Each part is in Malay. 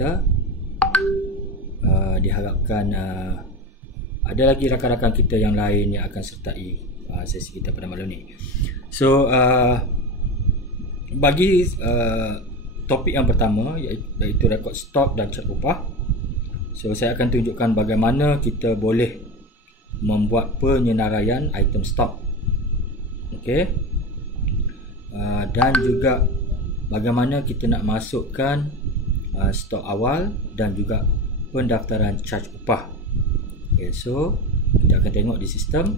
kita. Diharapkan ada lagi rakan-rakan kita yang lain yang akan sertai sesi kita pada malam ni. So bagi topik yang pertama iaitu rekod stok dan cat upah. So saya akan tunjukkan bagaimana kita boleh membuat penyenaraian item stok. Okey. Dan juga bagaimana kita nak masukkan stok awal dan juga pendaftaran charge upah. Okay, so kita akan tengok di sistem.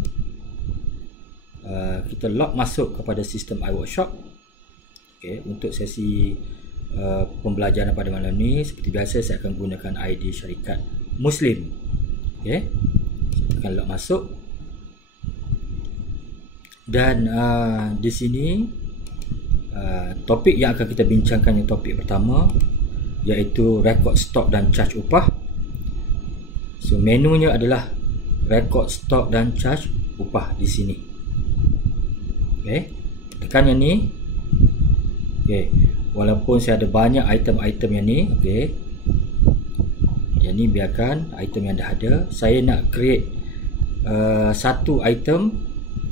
Kita log masuk kepada sistem iWorkshop. Okay, untuk sesi pembelajaran pada malam ni, seperti biasa saya akan gunakan ID syarikat Muslim. Okay, saya akan log masuk. Dan di sini topik yang akan kita bincangkan yang topik pertama iaitu rekod stok dan charge upah. So menunya adalah rekod stok dan charge upah di sini. Okey, tekan yang ni. Okey, walaupun saya ada banyak item-item yang ni, okey. Yang ni biarkan item yang dah ada. Saya nak create satu item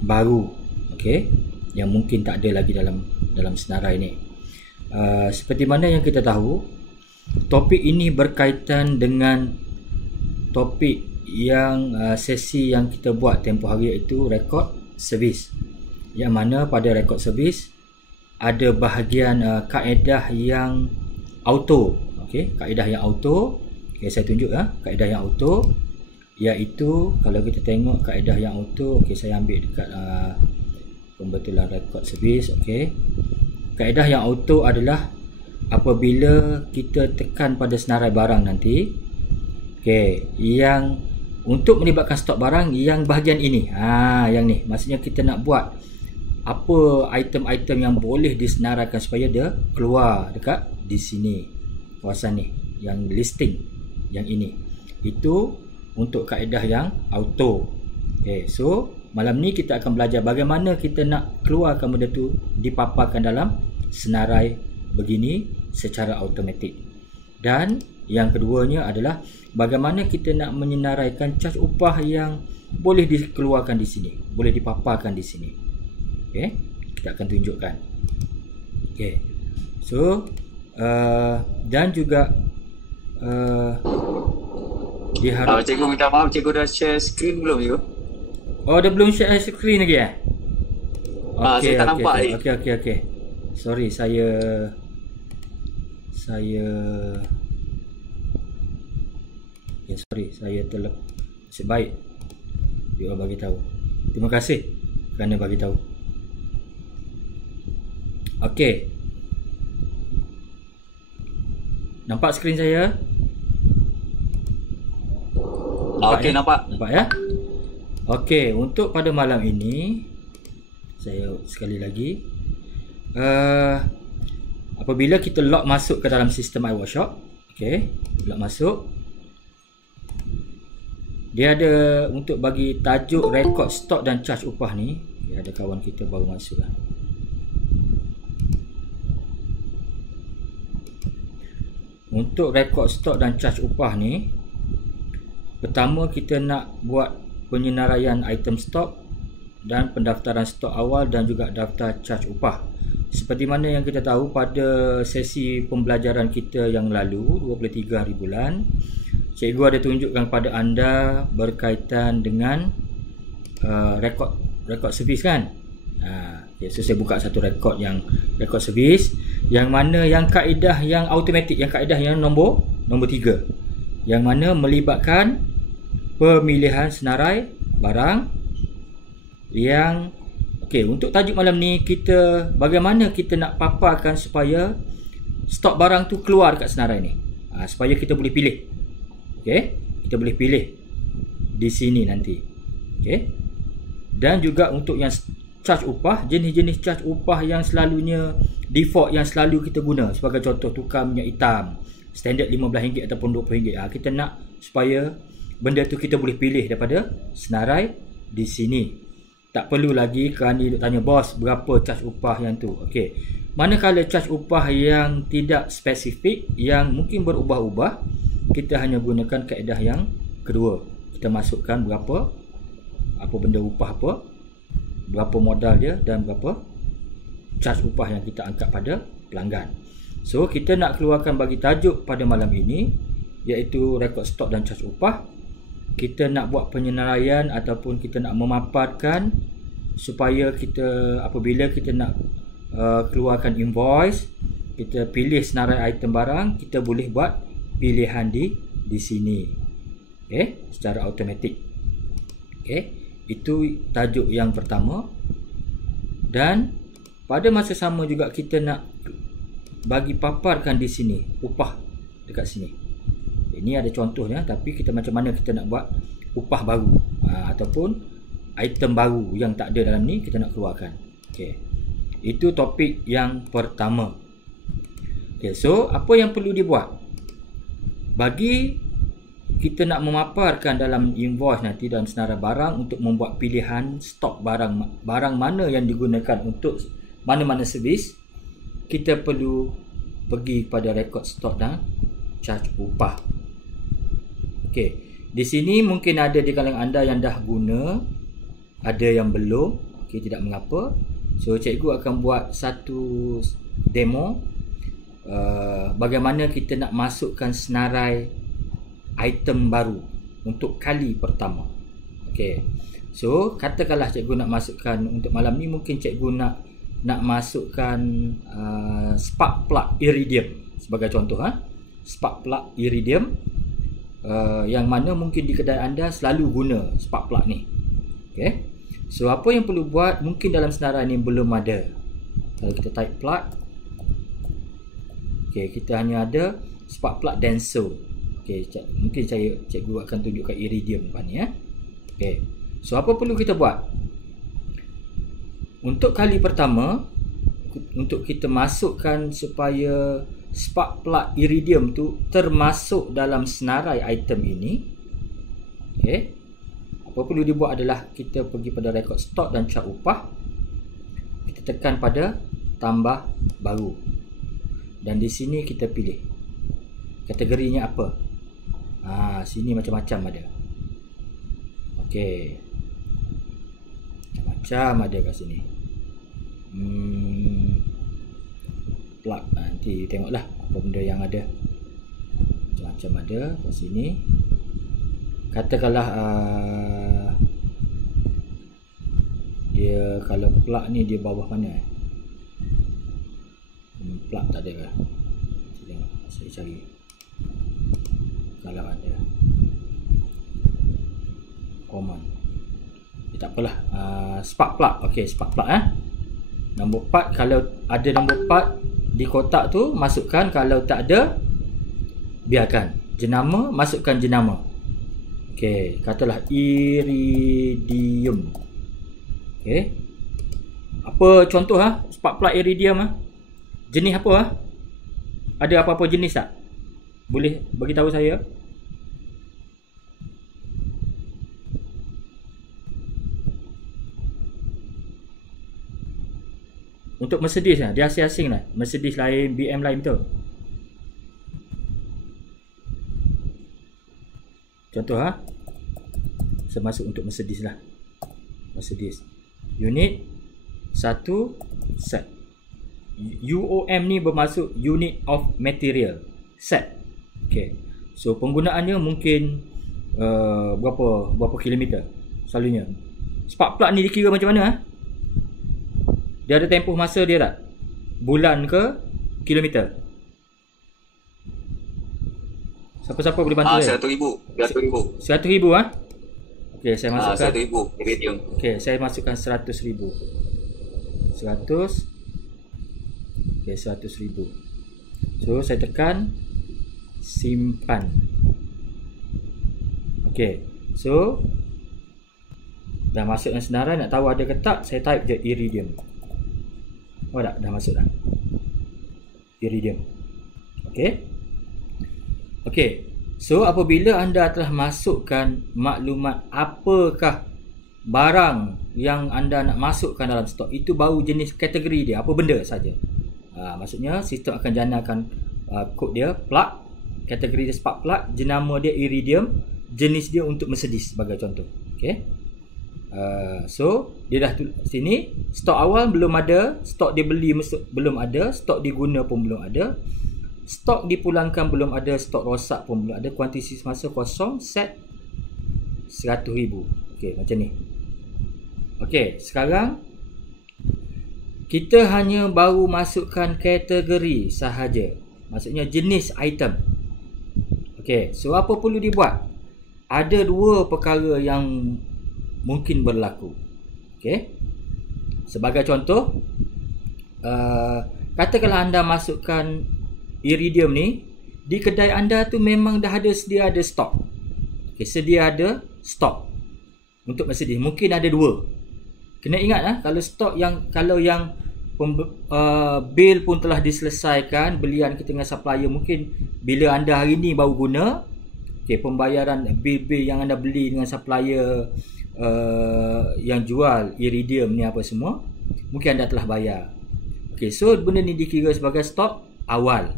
baru, okey, yang mungkin tak ada lagi dalam senarai ni. Seperti mana yang kita tahu, topik ini berkaitan dengan topik yang sesi yang kita buat tempoh hari, iaitu rekod servis. Yang mana pada rekod servis ada bahagian kaedah yang auto. Okey, kaedah yang auto. Okey, saya tunjuk kaedah yang auto, iaitu kalau kita tengok kaedah yang auto, okey, saya ambil dekat pembetulan rekod servis. Okey, kaedah yang auto adalah apabila kita tekan pada senarai barang nanti, okey, yang untuk melibatkan stok barang yang bahagian ini, yang ni maksudnya kita nak buat apa item-item yang boleh disenaraikan supaya dia keluar dekat di sini, kawasan ni yang listing yang ini. Itu untuk kaedah yang auto. Okey, so malam ni kita akan belajar bagaimana kita nak keluarkan benda tu dipaparkan dalam senarai begini secara automatik. Dan yang keduanya adalah bagaimana kita nak menyenaraikan charge upah yang boleh dikeluarkan di sini, boleh dipaparkan di sini. Okey, kita akan tunjukkan. Okey, so dan juga diharap. Cikgu minta maaf, cikgu dah share screen belum cikgu? Oh, dia belum share screen lagi eh? Saya tak nampak ni. Okey. Sorry, saya sorry, saya nasib baik dia bagi tahu. Terima kasih kerana bagi tahu. Okey. Nampak skrin saya? Okey, nampak. Nampak ya? Okey, untuk pada malam ini saya sekali lagi apabila kita log masuk ke dalam sistem iWorkshop, okey, log masuk, dia ada untuk bagi tajuk rekod stok dan charge upah ni. Dia ada kawan kita baru masuk lah. Untuk rekod stok dan charge upah ni, pertama kita nak buat penyenaraian item stok dan pendaftaran stok awal dan juga daftar charge upah. Seperti mana yang kita tahu pada sesi pembelajaran kita yang lalu, 23 hari bulan, cikgu ada tunjukkan kepada anda berkaitan dengan rekod servis kan. Okay, so saya buka satu rekod servis yang mana yang kaedah yang automatik, yang kaedah yang nombor 3, yang mana melibatkan pemilihan senarai barang yang okey. Untuk tajuk malam ni, kita bagaimana kita nak paparkan supaya stok barang tu keluar dekat senarai ni, supaya kita boleh pilih. Okey, kita boleh pilih di sini nanti. Okey, dan juga untuk yang charge upah, jenis-jenis charge upah yang selalunya default yang selalu kita guna, sebagai contoh tukar minyak hitam standard RM15 ataupun RM20. Kita nak supaya benda tu kita boleh pilih daripada senarai di sini. Tak perlu lagi kerana duk tanya bos berapa charge upah yang tu. Okey. Manakala charge upah yang tidak spesifik, yang mungkin berubah-ubah, kita hanya gunakan kaedah yang kedua. Kita masukkan berapa, apa benda upah apa, berapa modal dia dan berapa charge upah yang kita angkat pada pelanggan. So kita nak keluarkan bagi tajuk pada malam ini, iaitu rekod stok dan charge upah. Kita nak buat penyenaraian ataupun kita nak memaparkan supaya kita apabila kita nak keluarkan invoice, kita pilih senarai item barang, kita boleh buat pilihan di sini. Okey, secara automatik. Okey, itu tajuk yang pertama. Dan pada masa sama juga kita nak bagi paparkan di sini upah dekat sini. Ini ada contohnya, tapi kita macam mana kita nak buat upah baru ataupun item baru yang tak ada dalam ni kita nak keluarkan. Okey. Itu topik yang pertama. Okey, so apa yang perlu dibuat? Bagi kita nak memaparkan dalam invoice nanti dalam senarai barang untuk membuat pilihan stok barang mana yang digunakan untuk mana-mana servis, kita perlu pergi kepada rekod stok dan charge upah. Okey, di sini mungkin ada di kalangan anda yang dah guna, ada yang belum. Okey, tidak mengapa. So cikgu akan buat satu demo bagaimana kita nak masukkan senarai item baru untuk kali pertama. Okey. So katakanlah cikgu nak masukkan untuk malam ni, mungkin cikgu nak masukkan spark plug iridium sebagai contoh. Spark plug iridium yang mana mungkin di kedai anda selalu guna spark plug ni. Okey. So apa yang perlu buat, mungkin dalam senarai ni belum ada. Kalau kita type plug, okey, kita hanya ada spark plug Denso. Okey, mungkin cikgu akan tunjukkan iridium depan ni. Okey. So apa perlu kita buat? Untuk kali pertama, untuk kita masukkan supaya spark plug iridium tu termasuk dalam senarai item ini, okey, apa perlu dibuat adalah kita pergi pada rekod stok dan charge upah. Kita tekan pada tambah baru. Dan di sini kita pilih kategorinya apa. Sini macam-macam ada. Okey. Macam-macam ada kat sini. Plug. Nanti tengoklah apa benda yang ada. Macam-macam ada kat sini. Katakanlah dia kalau plug ni dia bawah mana? Plug tak ada ke? Tengok, saya cari. Kalau ada command. Tak apalah. Spark plug. Okey, spark plug nombor 4. Kalau ada nombor 4 di kotak tu, masukkan. Kalau tak ada, biarkan. Jenama, masukkan jenama. Okey, katalah iridium. Okey. Apa contoh spark plug iridium jenis apa Ada apa-apa jenis tak? Boleh bagi tahu saya? Untuk Mercedes dia asing-asing lah. Mercedes lain, BM lain, betul? Contoh saya masuk untuk Mercedes lah. Mercedes unit 1 set. UOM ni bermaksud unit of material set. Okay. So penggunaannya mungkin berapa kilometer selalunya. Spark plug ni dikira macam mana? Dia ada tempoh masa dia tak? Bulan ke kilometer? Siapa-siapa boleh bantu saya? 100,000. 100,000 Okey, saya masukkan 100,000 iridium. Okey, saya masukkan 100,000. 100. Okey, 100,000. So saya tekan simpan. Okey. So dah masuk dalam senarai. Nak tahu ada ke tak, saya type je iridium. Oh dah masuk dah. Iridium. Okey. Okey. So apabila anda telah masukkan maklumat apakah barang yang anda nak masukkan dalam stok, itu baru jenis kategori dia, apa benda saja. Maksudnya sistem akan janakan kod dia plug, kategori dia spark plug, jenama dia iridium, jenis dia untuk Mercedes sebagai contoh. Okey. So dia dah sini, stok awal belum ada, stok dibeli belum ada, stok diguna pun belum ada, stok dipulangkan belum ada, stok rosak pun belum ada, kuantiti semasa kosong, set 100,000. Okey, macam ni. Okey, sekarang kita hanya baru masukkan kategori sahaja. Maksudnya jenis item. Okey, so apa perlu dibuat? Ada dua perkara yang mungkin berlaku. Okey. Sebagai contoh, katakanlah anda masukkan iridium ni di kedai anda tu memang dah ada sedia ada stok. Okey, sedia ada stok untuk Mercedes. Mungkin ada dua. Kena ingat kalau yang bil pun telah diselesaikan, belian kita dengan supplier, mungkin bila anda hari ni baru guna, okey, pembayaran bil-bil yang anda beli dengan supplier yang jual iridium ni apa semua, mungkin anda telah bayar. Okey, so benda ni dikira sebagai stok awal.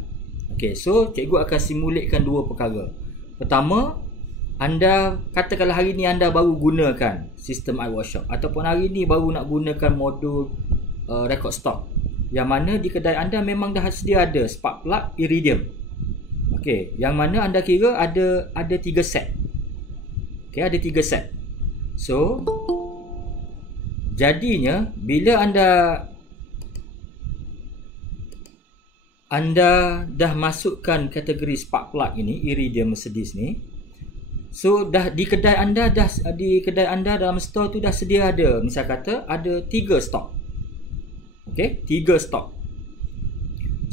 Okey, so cikgu akan simulatekan dua perkara. Pertama, anda katakanlah hari ni anda baru gunakan sistem iWorkshop, ataupun hari ni baru nak gunakan modul record stock, yang mana di kedai anda memang dah sedia ada spark plug iridium. Okey, yang mana anda kira ada 3 set. Okey, ada 3 set. So jadinya bila anda dah masukkan kategori spark plug ini, iridium Mercedes ni, so dah di kedai anda dalam store tu dah sedia ada, misal kata ada 3 stok. Okey, 3 stok.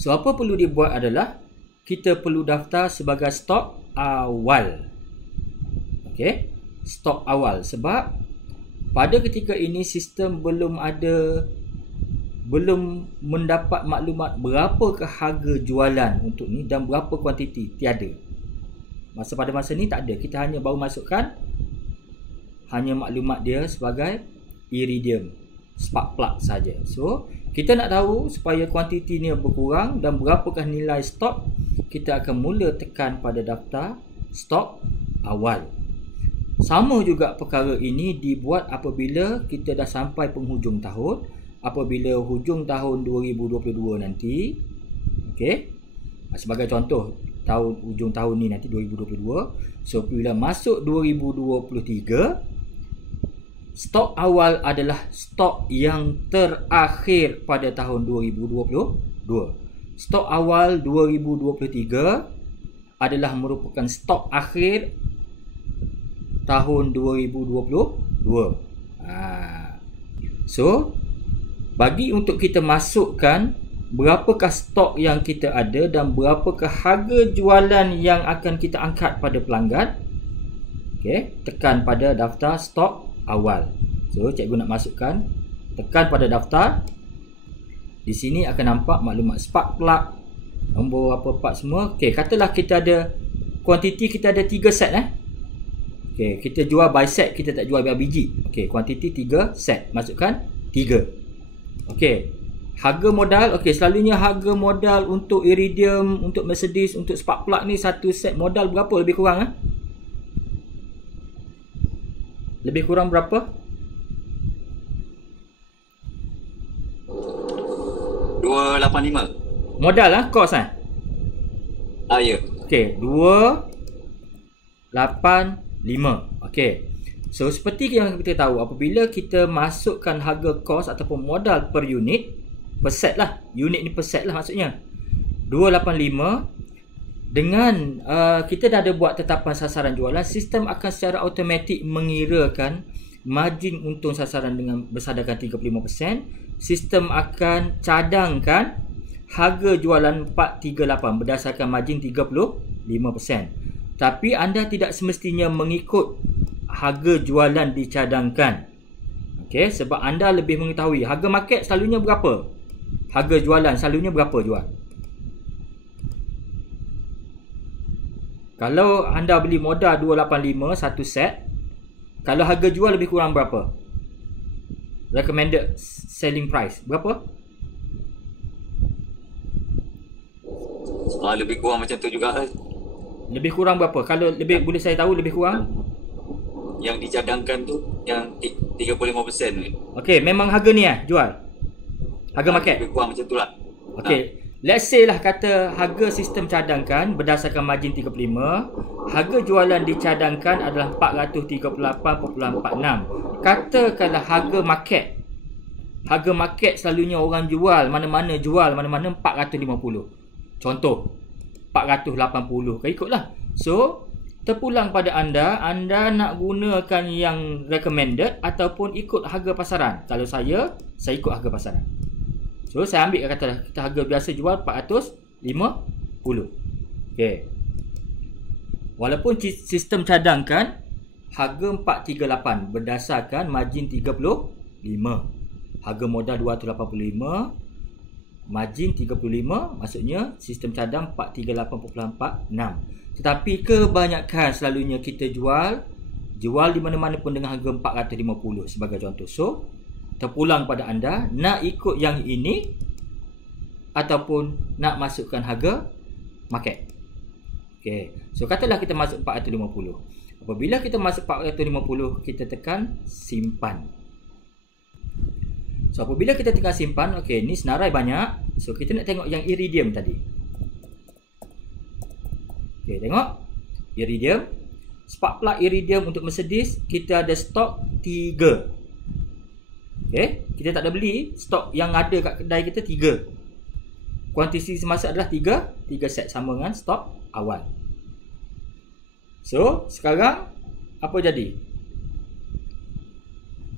So apa perlu dibuat adalah kita perlu daftar sebagai stok awal. Okey, stok awal, sebab pada ketika ini sistem belum mendapat maklumat berapakah harga jualan untuk ni dan berapa kuantiti, tiada. Pada masa ni tak ada. Kita hanya baru masukkan hanya maklumat dia sebagai iridium spark plug saja. So kita nak tahu supaya kuantiti ni berkurang dan berapakah nilai stok, kita akan mula tekan pada daftar stok awal. Sama juga perkara ini dibuat apabila kita dah sampai penghujung tahun. Apabila hujung tahun 2022 nanti, okey, sebagai contoh hujung tahun ni nanti 2022. So bila masuk 2023, stok awal adalah stok yang terakhir pada tahun 2022. Stok awal 2023 adalah merupakan stok akhir tahun 2022. So bagi untuk kita masukkan berapakah stok yang kita ada dan berapakah harga jualan yang akan kita angkat pada pelanggan, okey, tekan pada daftar stok awal. So cikgu nak masukkan, tekan pada daftar. Di sini akan nampak maklumat spark plug, nombor apa part semua. Okey, katalah kita ada kuantiti, kita ada 3 set Okey, kita jual by set, kita tak jual by biji. Okey, kuantiti 3 set, masukkan 3. Okey, harga modal, okey, selalunya harga modal untuk iridium, untuk Mercedes, untuk spark plug ni satu set modal berapa lebih kurang Lebih kurang berapa? 285. Modal kos Ya. Okey, 285. Okey. So seperti yang kita tahu, apabila kita masukkan harga kos ataupun modal per unit, per set lah, unit ni per set lah maksudnya, 285, dengan kita dah ada buat tetapan sasaran jualan, sistem akan secara automatik mengirakan margin untung sasaran dengan bersadarkan 35%. Sistem akan cadangkan harga jualan 438 berdasarkan margin 35%. Tapi anda tidak semestinya mengikut harga jualan dicadangkan. Okey, sebab anda lebih mengetahui harga market selalunya berapa, harga jualan selalunya berapa jual. Kalau anda beli modal 285 satu set, kalau harga jual lebih kurang berapa? Recommended selling price berapa? Lebih kurang macam tu juga. Lebih kurang berapa? Kalau lebih boleh saya tahu lebih kurang? Yang dicadangkan tu yang 35% ni. Okey, memang harga ni jual. Harga market. Lebih kurang macam tu lah. Okey. Let's say lah kata harga sistem cadangkan berdasarkan margin 35, harga jualan dicadangkan adalah 438.46. Katakanlah harga market. Harga market selalunya orang jual, mana-mana jual, mana-mana 450. Contoh 480. Ikutlah. So, terpulang pada anda nak gunakan yang recommended ataupun ikut harga pasaran. Kalau saya ikut harga pasaran. So, saya ambil katalah kita harga biasa jual 450. Okey. Walaupun sistem cadangkan harga 438 berdasarkan margin 35. Harga modal 285, margin 35, maksudnya sistem cadang 438.46. Tetapi kebanyakan selalunya kita jual di mana-mana pun dengan harga 450 sebagai contoh. So, terpulang pada anda nak ikut yang ini ataupun nak masukkan harga market. Okey. So, katalah kita masuk 450. Apabila kita masuk 450, kita tekan simpan. So, apabila kita tekan simpan, okey, ni senarai banyak. So, kita nak tengok yang iridium tadi. Okey, tengok. Iridium. Spark plug iridium untuk Mercedes, kita ada stok 3. Okey, kita tak ada beli. Stok yang ada kat kedai kita 3. Kuantiti semasa adalah 3 set sama dengan stok awal. So, sekarang apa jadi?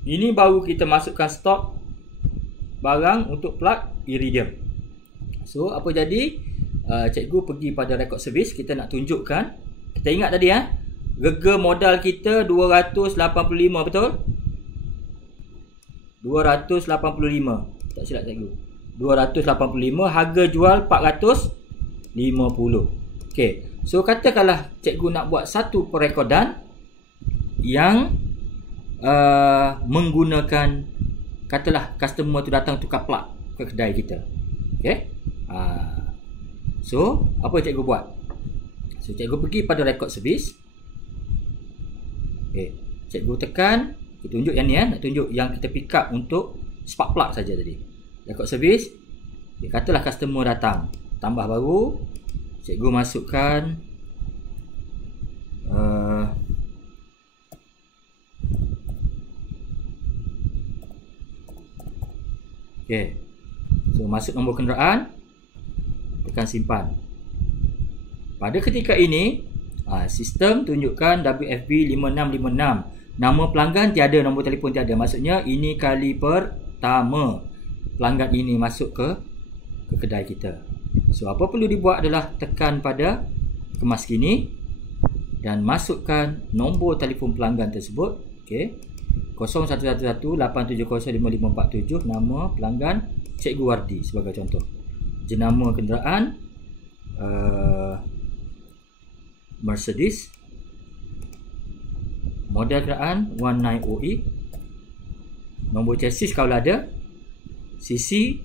Ini baru kita masukkan stok barang untuk plug iridium. So, apa jadi? Cikgu pergi pada record service. Kita nak tunjukkan. Kita ingat tadi harga modal kita 285, betul? 285. Tak silap cikgu. 285, harga jual 450. Okey. So, katakanlah cikgu nak buat satu perekodan yang menggunakan, katalah customer tu datang tukar plug ke kedai kita. Okey. So, apa cikgu buat? So, cikgu pergi pada record service. Okey. Cikgu tekan, kita tunjuk yang ni nak tunjuk yang kita pick up untuk spark plug saja tadi. Record service. Dia katalah customer datang, tambah baru. Cikgu masukkan okey. So, masuk nombor kenderaan, tekan simpan. Pada ketika ini, sistem tunjukkan WFB 5656. Nama pelanggan tiada, nombor telefon tiada. Maksudnya ini kali pertama pelanggan ini masuk ke kedai kita. So, apa perlu dibuat adalah tekan pada kemas kini dan masukkan nombor telefon pelanggan tersebut. Okey. 0111-870-5547, nama pelanggan Cikgu Wardi sebagai contoh. Jenama kenderaan Mercedes, model kenderaan 190E, nombor chassis kalau ada, cc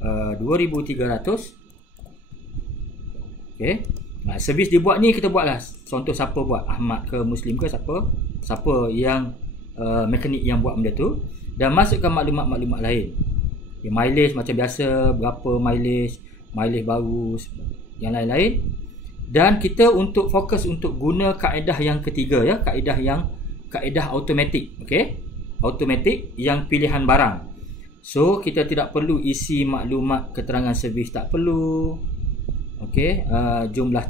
2300. Okey. Servis dibuat ni kita buatlah. Contoh siapa buat, Ahmad ke Muslim ke siapa yang mekanik yang buat benda tu, dan masukkan maklumat-maklumat lain. Okay, mileage macam biasa, berapa mileage baru, yang lain-lain. Dan kita untuk fokus untuk guna kaedah yang ketiga kaedah automatik. Okey. Automatik yang pilihan barang. So, kita tidak perlu isi maklumat keterangan servis, tak perlu. Okey, jumlah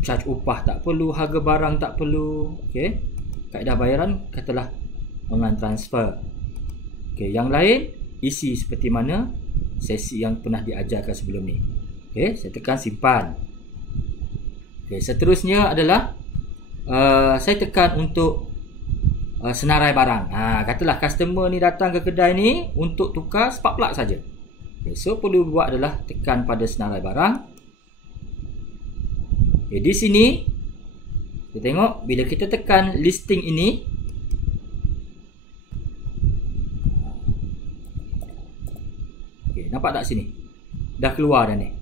charge upah tak perlu, harga barang tak perlu. Okey. Kaedah bayaran katalah online transfer. Okey, yang lain isi seperti mana sesi yang pernah diajarkan sebelum ni. Okey, saya tekan simpan. Okey, seterusnya adalah saya tekan untuk senarai barang. Katalah customer ni datang ke kedai ni untuk tukar spark plug saja. Okay, so perlu buat adalah tekan pada senarai barang. Okay, di sini kita tengok bila kita tekan listing ini, okay, nampak tak sini? Dah keluar dah ni.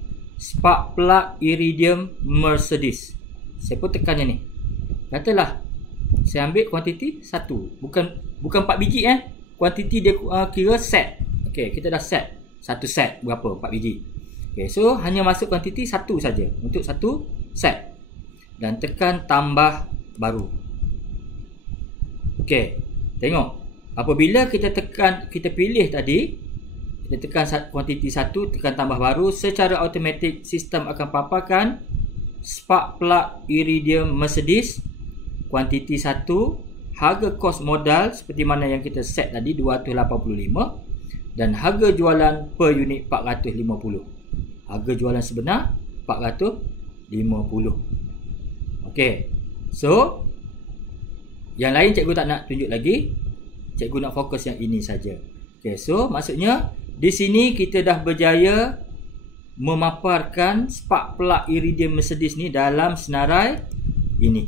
spark plug iridium Mercedes. Saya pun tekan yang ni. Katalah saya ambil kuantiti 1. Bukan 4 biji Kuantiti dia kira set. Okey, kita dah set. Satu set berapa? 4 biji. Okey, so hanya masuk kuantiti 1 saja untuk satu set. Dan tekan tambah baru. Okey, tengok. Apabila kita pilih tadi, kita tekan kuantiti 1, tekan tambah baru, secara automatik sistem akan paparkan spark plug iridium Mercedes kuantiti 1, harga kos modal seperti mana yang kita set tadi 285 dan harga jualan per unit 450. Harga jualan sebenar 450. Okey. So yang lain cikgu tak nak tunjuk lagi. Cikgu nak fokus yang ini saja. Okey, so maksudnya di sini kita dah berjaya memaparkan spark plug iridium Mercedes ni dalam senarai ini.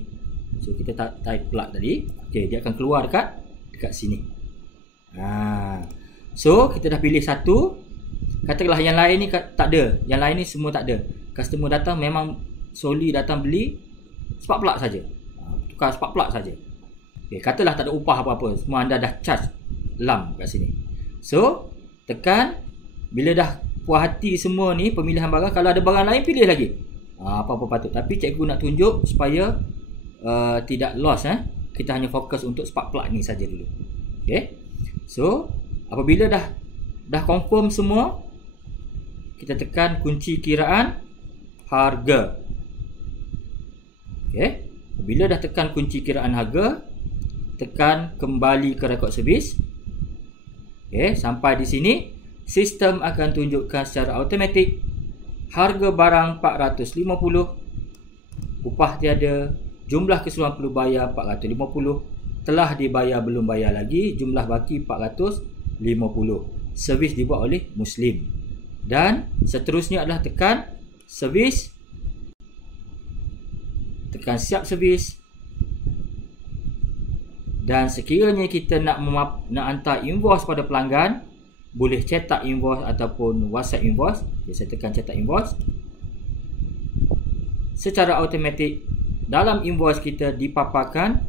So kita type plug tadi. Okey, dia akan keluar dekat sini. So kita dah pilih satu. Katakanlah yang lain ni tak ada. Yang lain ni semua tak ada. Customer datang memang solely datang beli spark plug saja. Tukar spark plug saja. Okey, katalah tak ada upah apa-apa. Semua anda dah charge lam kat sini. So tekan. Bila dah puas hati semua ni pemilihan barang, kalau ada barang lain pilih lagi. Apa-apa patut. Tapi cikgu nak tunjuk supaya tidak lost. Kita hanya fokus untuk spark plug ni saja dulu. Okey. So apabila dah confirm semua, kita tekan kunci kiraan harga. Okey. Bila dah tekan kunci kiraan harga, tekan kembali ke rekod servis. Okey, sampai di sini sistem akan tunjukkan secara automatik harga barang 450, upah tiada, jumlah keseluruhan perlu bayar 450, telah dibayar belum bayar lagi, jumlah baki 450. Servis dibuat oleh Muslim. Dan seterusnya adalah tekan servis, tekan siap servis. Dan sekiranya kita nak hantar invoice pada pelanggan, boleh cetak invoice ataupun WhatsApp invoice. Saya tekan cetak invoice. Secara automatik dalam invoice kita dipaparkan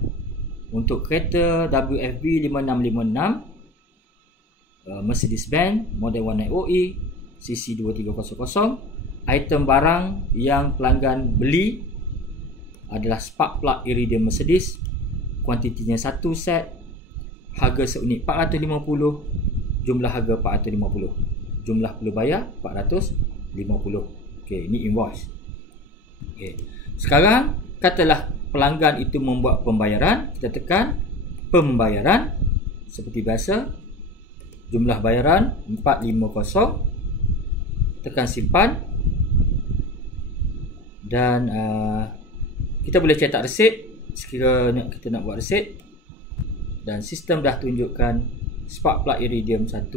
untuk kereta WFB 5656 Mercedes-Benz model 190E CC 2300. Item barang yang pelanggan beli adalah spark plug iridium Mercedes. Kuantitinya 1 set. Harga seunit 450. Jumlah harga 450. Jumlah perlu bayar 450. Okey, ini invoice. Okey. Sekarang katalah pelanggan itu membuat pembayaran, kita tekan pembayaran seperti biasa. Jumlah bayaran 450. Tekan simpan. Dan kita boleh cetak resit sekiranya kita nak buat resit. Dan sistem dah tunjukkan spark plug iridium 1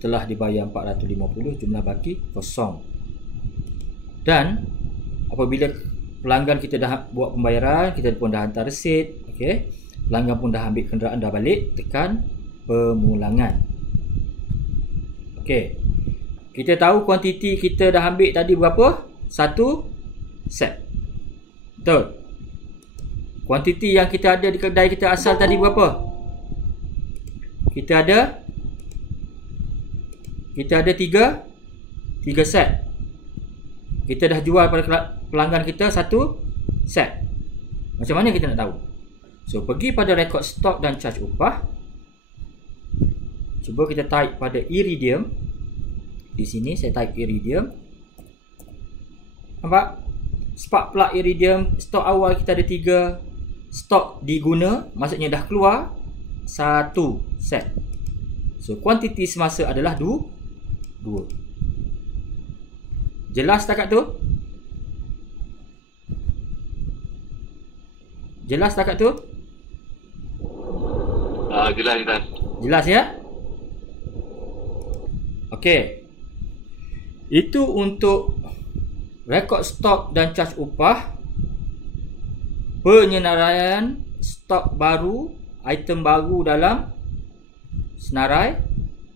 telah dibayar 450, jumlah baki kosong. Dan apabila pelanggan kita dah buat pembayaran, kita pun dah hantar resit, okey, pelanggan pun dah ambil kenderaan dah balik, tekan pemulangan. Okey, kita tahu kuantiti kita dah ambil tadi berapa? 1 set. Betul. Kuantiti yang kita ada di kedai kita asal tadi berapa? Kita ada 3 set. Kita dah jual pada pelanggan kita 1 set. Macam mana kita nak tahu? So pergi pada rekod stok dan charge upah. Cuba kita type pada iridium. Di sini saya type iridium. Nampak? Spark plug iridium, stok awal kita ada 3. Stok diguna, maksudnya dah keluar 1 set. So kuantiti semasa adalah 2. Jelas setakat tu? Jelas setakat tu? Jelas. Jelas ya? Okey. Itu untuk rekod stok dan charge upah, penyenaraian stok baru, item baru dalam senarai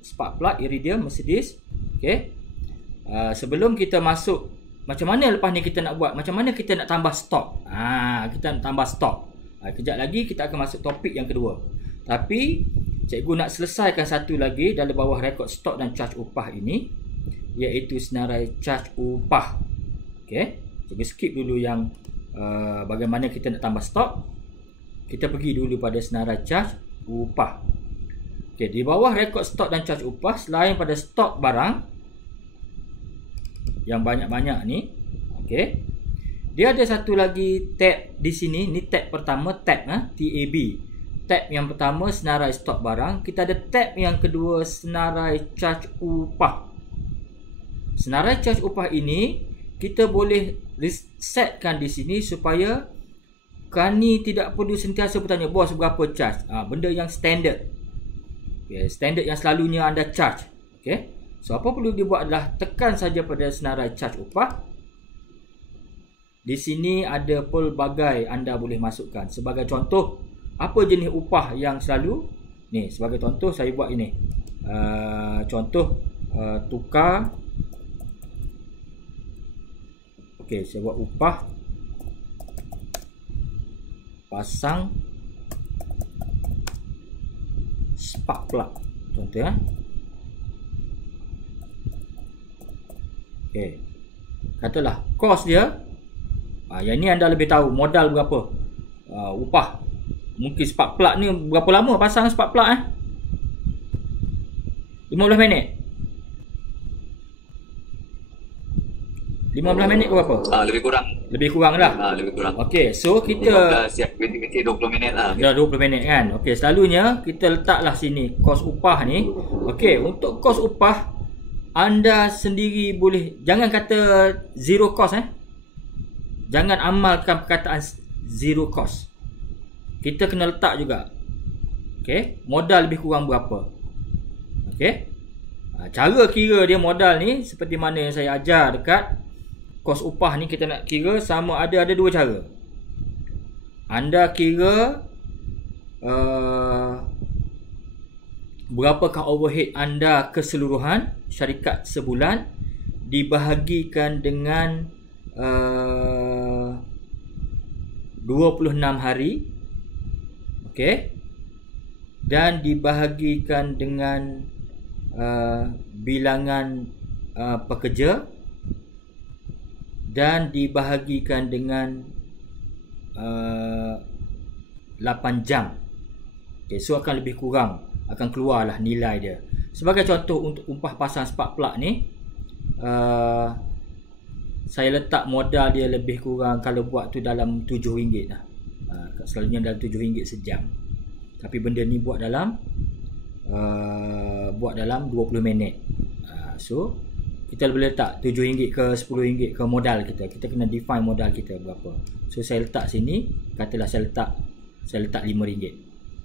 spark plug iridium Mercedes. Okey. sebelum kita masuk, macam mana lepas ni kita nak buat, macam mana kita nak tambah stok. Kita nak tambah stok. Kejap lagi kita akan masuk topik yang kedua. Tapi cikgu nak selesaikan satu lagi dalam bawah rekod stok dan charge upah ini, iaitu senarai charge upah. Okey, cikgu skip dulu yang bagaimana kita nak tambah stok. Kita pergi dulu pada senarai charge upah. Okey, di bawah rekod stok dan charge upah, selain pada stok barang yang banyak-banyak ni, okey, dia ada satu lagi tab di sini. Ni tab pertama, tab TAB. Tab yang pertama senarai stok barang. Kita ada tab yang kedua, senarai charge upah. Senarai charge upah ini kita boleh setkan di sini supaya Kani tidak perlu sentiasa bertanya, bos berapa charge. Benda yang standard. Okay, standard yang selalunya anda charge. Okay. So apa perlu dibuat adalah tekan saja pada senarai charge upah. Di sini ada pelbagai anda boleh masukkan. Sebagai contoh, apa jenis upah yang selalu? Ni sebagai contoh saya buat ini. Contoh tukar. Okey, saya buat upah pasang spark plug. Contoh Okey. Katalah kos dia, yang ni anda lebih tahu modal berapa. Upah. Mungkin spark plug ni berapa lama pasang spark plug 15 minit. 15 minit ke berapa? Lebih kurang. Lebih kurang lah. Lebih kurang. Okey, so kita 15 siap 20 minit lah. Dah 20 minit kan. Okey, selalunya kita letaklah sini kos upah ni. Okey, untuk kos upah anda sendiri boleh, jangan kata zero cost Jangan amalkan perkataan zero cost. Kita kena letak juga. Okey, modal lebih kurang berapa. Okey. Cara kira dia modal ni seperti mana yang saya ajar dekat kos upah ni, kita nak kira sama ada dua cara. Anda kira berapakah overhead anda keseluruhan syarikat sebulan dibahagikan dengan 26 hari. Okey. Dan dibahagikan dengan bilangan pekerja dan dibahagikan dengan 8 jam. Okay, so akan lebih kurang, akan keluarlah nilai dia. Sebagai contoh untuk upah pasang spark plug ni, saya letak modal dia lebih kurang kalau buat tu dalam RM7 lah. Selalunya dalam RM7 sejam. Tapi benda ni buat dalam 20 minit. So kita boleh letak RM7 ke RM10 ke modal kita. Kita kena define modal kita berapa. So saya letak sini, katalah saya letak RM5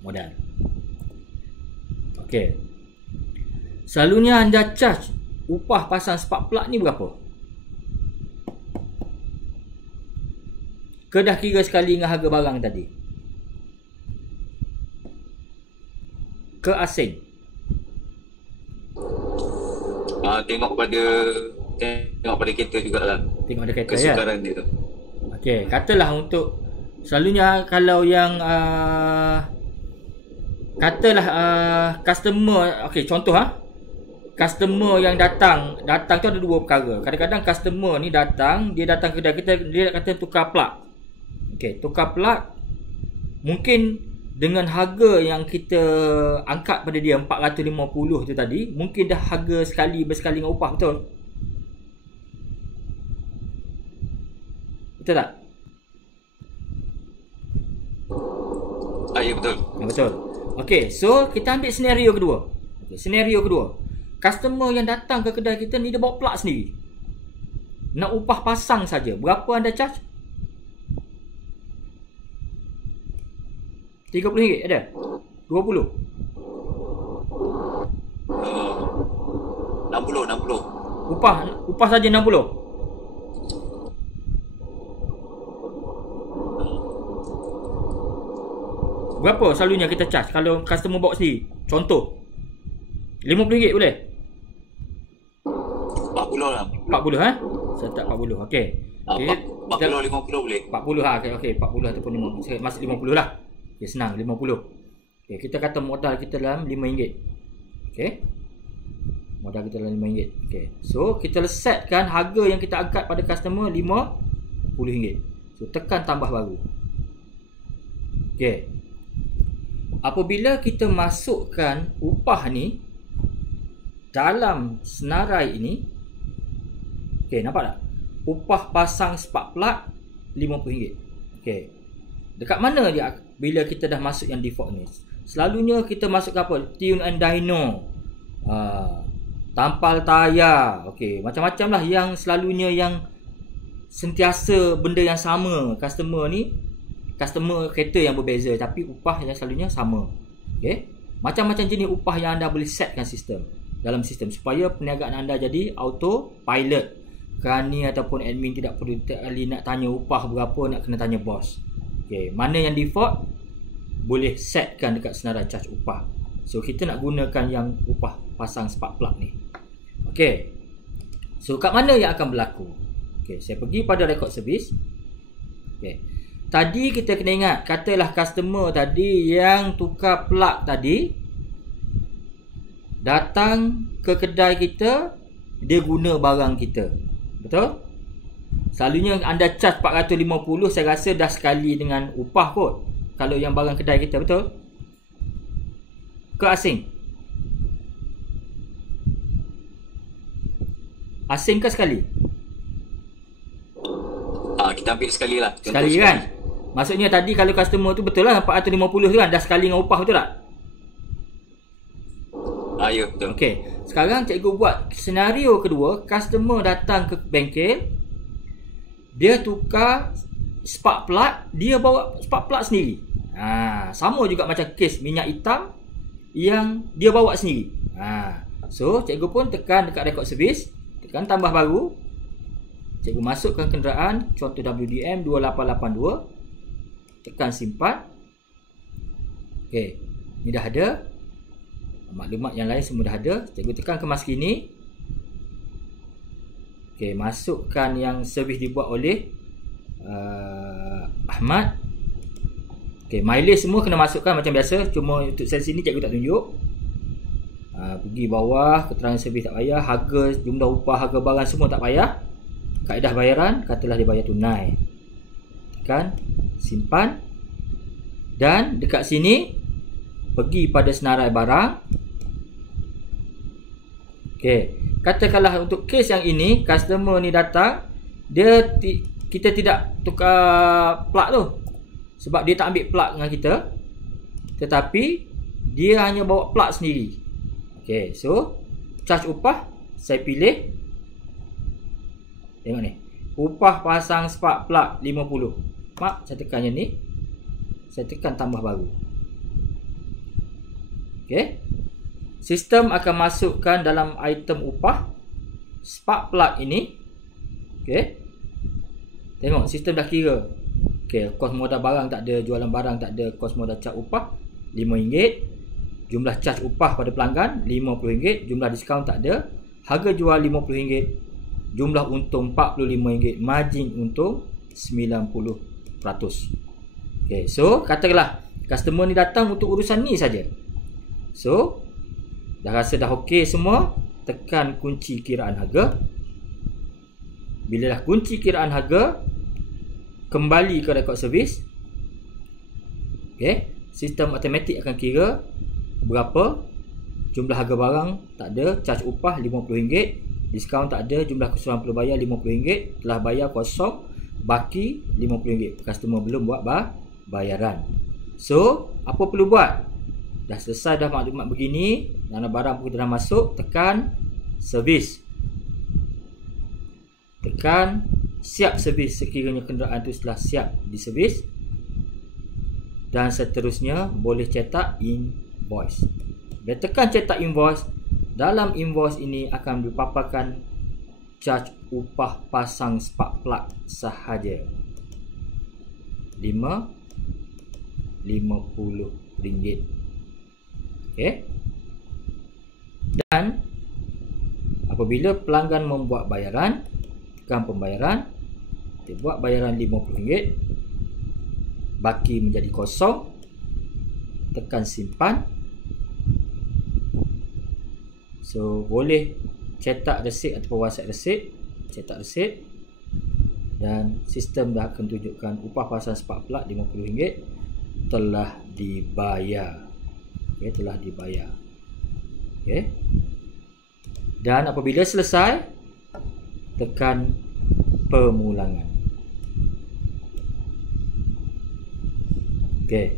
modal. Okey. Selalunya anda charge upah pasang spark plug ni berapa? Ke dah kira sekali dengan harga barang tadi? Ke asing? Tengok pada kereta jugalah. Tengok pada kereta kesukaran dia tu. Okey, katalah untuk selalunya kalau yang katalah customer, okey contoh customer yang datang tu ada dua perkara. Kadang-kadang customer ni dia datang ke kedai kita, dia nak kata tukar plug. Okey, tukar plug mungkin dengan harga yang kita angkat pada dia 450 tu tadi, mungkin dah harga bersekali dengan upah, betul? Betul tak? Ya betul. Ya, betul. Okey, so kita ambil senario kedua. Okay, senario kedua. Customer yang datang ke kedai kita ni dia bawa plug sendiri. Nak upah pasang saja. Berapa anda charge? RM30 ada? 20? 60. Upah saja 60. Berapa selalunya kita charge kalau customer bawa sendiri? Contoh RM50 boleh? 40 lah, 40 Saya tak 40. Okey. Okey. 40 50 boleh. 40 okey 40 ataupun 50. Masih 50 lah. Okey, senang 50. Okey, kita kata modal kita dalam RM5. Okey. Modal kita dalam RM5. Okey. So, kita setkan harga yang kita angkat pada customer RM50. So, tekan tambah baru. Okey. Apabila kita masukkan upah ni dalam senarai ini, okey, nampak tak? Upah pasang spark plug RM50. Okey. Dekat mana dia bila kita dah masuk yang default ni? Selalunya kita masuk ke apa? Tune and dyno. Tampal tayar. Okey, macam-macam lah yang selalunya yang sentiasa benda yang sama. Customer kereta yang berbeza tapi upah yang selalunya sama. Okey. Macam-macam jenis upah yang anda boleh setkan dalam sistem supaya perniagaan anda jadi auto pilot. Kerani ataupun admin tidak perlu kali nak tanya upah berapa, nak kena tanya bos. Okey, mana yang default boleh setkan dekat senarai charge upah. So kita nak gunakan yang upah pasang spark plug ni. Okey. So kat mana yang akan berlaku? Okey, saya pergi pada record service. Okey. Tadi kita kena ingat, katalah customer tadi yang tukar plug tadi datang ke kedai kita, dia guna barang kita. Betul? Selalunya anda charge 450, saya rasa dah sekali dengan upah kot. Kalau yang barang kedai kita, betul? Ke asing? Asing ke sekali? Kita ambil sekali lah. Sekali kan? Maksudnya tadi kalau customer tu betul lah 450 tu kan dah sekali dengan upah, betul tak? Ya, betul. Okey. Sekarang cikgu buat senario kedua, customer datang ke bengkel, dia tukar spark plug, dia bawa spark plug sendiri. Sama juga macam kes minyak hitam yang dia bawa sendiri. So cikgu pun tekan dekat record service, tekan tambah baru. Cikgu masukkan kenderaan, contoh WDM 2882. Tekan simpan. Okey, ni dah ada. Maklumat yang lain semua dah ada. Cikgu tekan kemas kini. Okey, masukkan yang servis dibuat oleh Ahmad. Okey, mileage semua kena masukkan macam biasa. Cuma untuk sesi ni cikgu tak tunjuk. Pergi bawah, keterangan servis tak payah. Harga, jumlah upah, harga barang semua tak payah. Kaedah bayaran, katalah dia bayar tunai. Tekan simpan. Dan dekat sini pergi pada senarai barang. Okey, katakanlah untuk kes yang ini, customer ni datang, kita tidak tukar plug tu sebab dia tak ambil plug dengan kita, tetapi dia hanya bawa plug sendiri. Okey, so charge upah saya pilih. Tengok ni, upah pasang spark plug 50. Mak, saya tekan yang ni. Saya tekan tambah baru. Okey. Sistem akan masukkan dalam item upah spark plug ini. Okey. Tengok, sistem dah kira. Okey, kos modal barang tak ada, jualan barang tak ada, kos modal charge upah RM5. Jumlah charge upah pada pelanggan RM50. Jumlah diskaun tak ada. Harga jual RM50. Jumlah untung RM45, margin untung 90%. Okay, so katakanlah customer ni datang untuk urusan ni saja. So dah rasa dah okey semua, tekan kunci kiraan harga. Bila dah kunci kiraan harga, kembali ke record service. Okay, sistem automatik akan kira berapa jumlah harga barang tak ada, charge upah RM50. Diskaun tak ada, jumlah keseluruhan perlu bayar RM50. Telah bayar kosong, baki RM50. Customer belum buat bayaran. So, apa perlu buat? Dah selesai dah maklumat begini, dana barang pun dah masuk, tekan servis. Tekan siap servis sekiranya kenderaan itu telah siap diservis. Dan seterusnya boleh cetak invoice. Bila tekan cetak invoice, dalam invoice ini akan dipaparkan charge upah pasang spark plug sahaja. RM50. Okey. Dan apabila Apabila pelanggan membuat bayaran, tekan pembayaran, kita buat bayaran RM50, baki menjadi kosong, tekan simpan. So boleh cetak resit atau WhatsApp resit, cetak resit, dan sistem dah akan tunjukkan upah pasaran spark plug RM50 telah dibayar. Okay, telah dibayar. Okay. Dan apabila selesai, tekan pemulangan. Okay.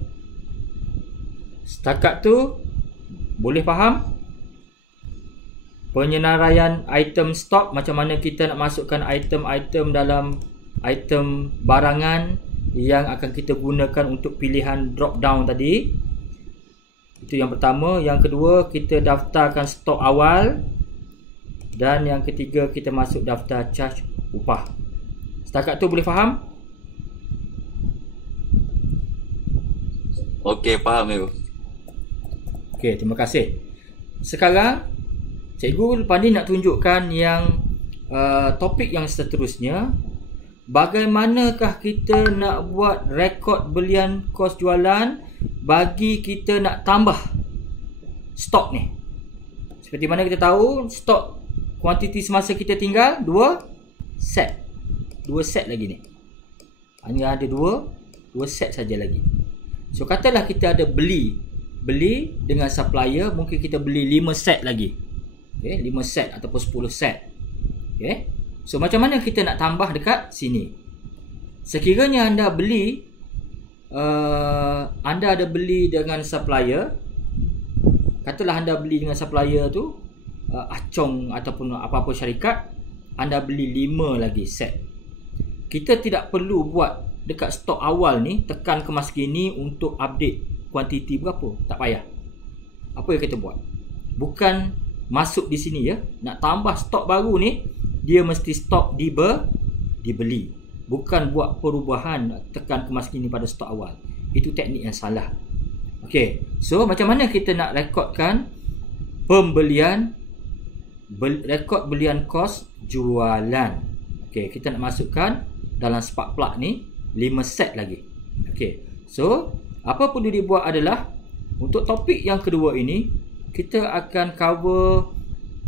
Setakat tu boleh faham penyenaraian item stok, macam mana kita nak masukkan item-item dalam item barangan yang akan kita gunakan untuk pilihan drop down tadi. Itu yang pertama. Yang kedua, kita daftarkan stok awal. Dan yang ketiga, kita masuk daftar charge upah. Setakat tu boleh faham? Okey, faham you. Okey, terima kasih. Sekarang cikgu lepas ni nak tunjukkan yang topik yang seterusnya. Bagaimanakah kita nak buat rekod belian kos jualan bagi kita nak tambah stok ni. Seperti mana kita tahu, stok kuantiti semasa kita tinggal 2 set. 2 set lagi ni. Hanya ada 2 set saja lagi. So katalah kita ada beli dengan supplier, mungkin kita beli 5 set lagi. Okay, 5 set ataupun 10 set. Okay. So macam mana kita nak tambah dekat sini? Sekiranya anda beli, anda ada beli dengan supplier. Katalah anda beli dengan supplier tu Acong ataupun apa-apa syarikat, anda beli 5 lagi set. Kita tidak perlu buat dekat stok awal ni, tekan kemas kini untuk update kuantiti berapa. Tak payah. Apa yang kita buat? Bukan masuk di sini ya. Nak tambah stok baru ni, dia mesti stok dibeli. Bukan buat perubahan tekan kemas kini pada stok awal. Itu teknik yang salah. Okey. So macam mana kita nak rekodkan pembelian, rekod belian kos jualan. Okey, kita nak masukkan dalam spark plug ni 5 set lagi. Okey. So, apa perlu dibuat adalah untuk topik yang kedua ini, kita akan cover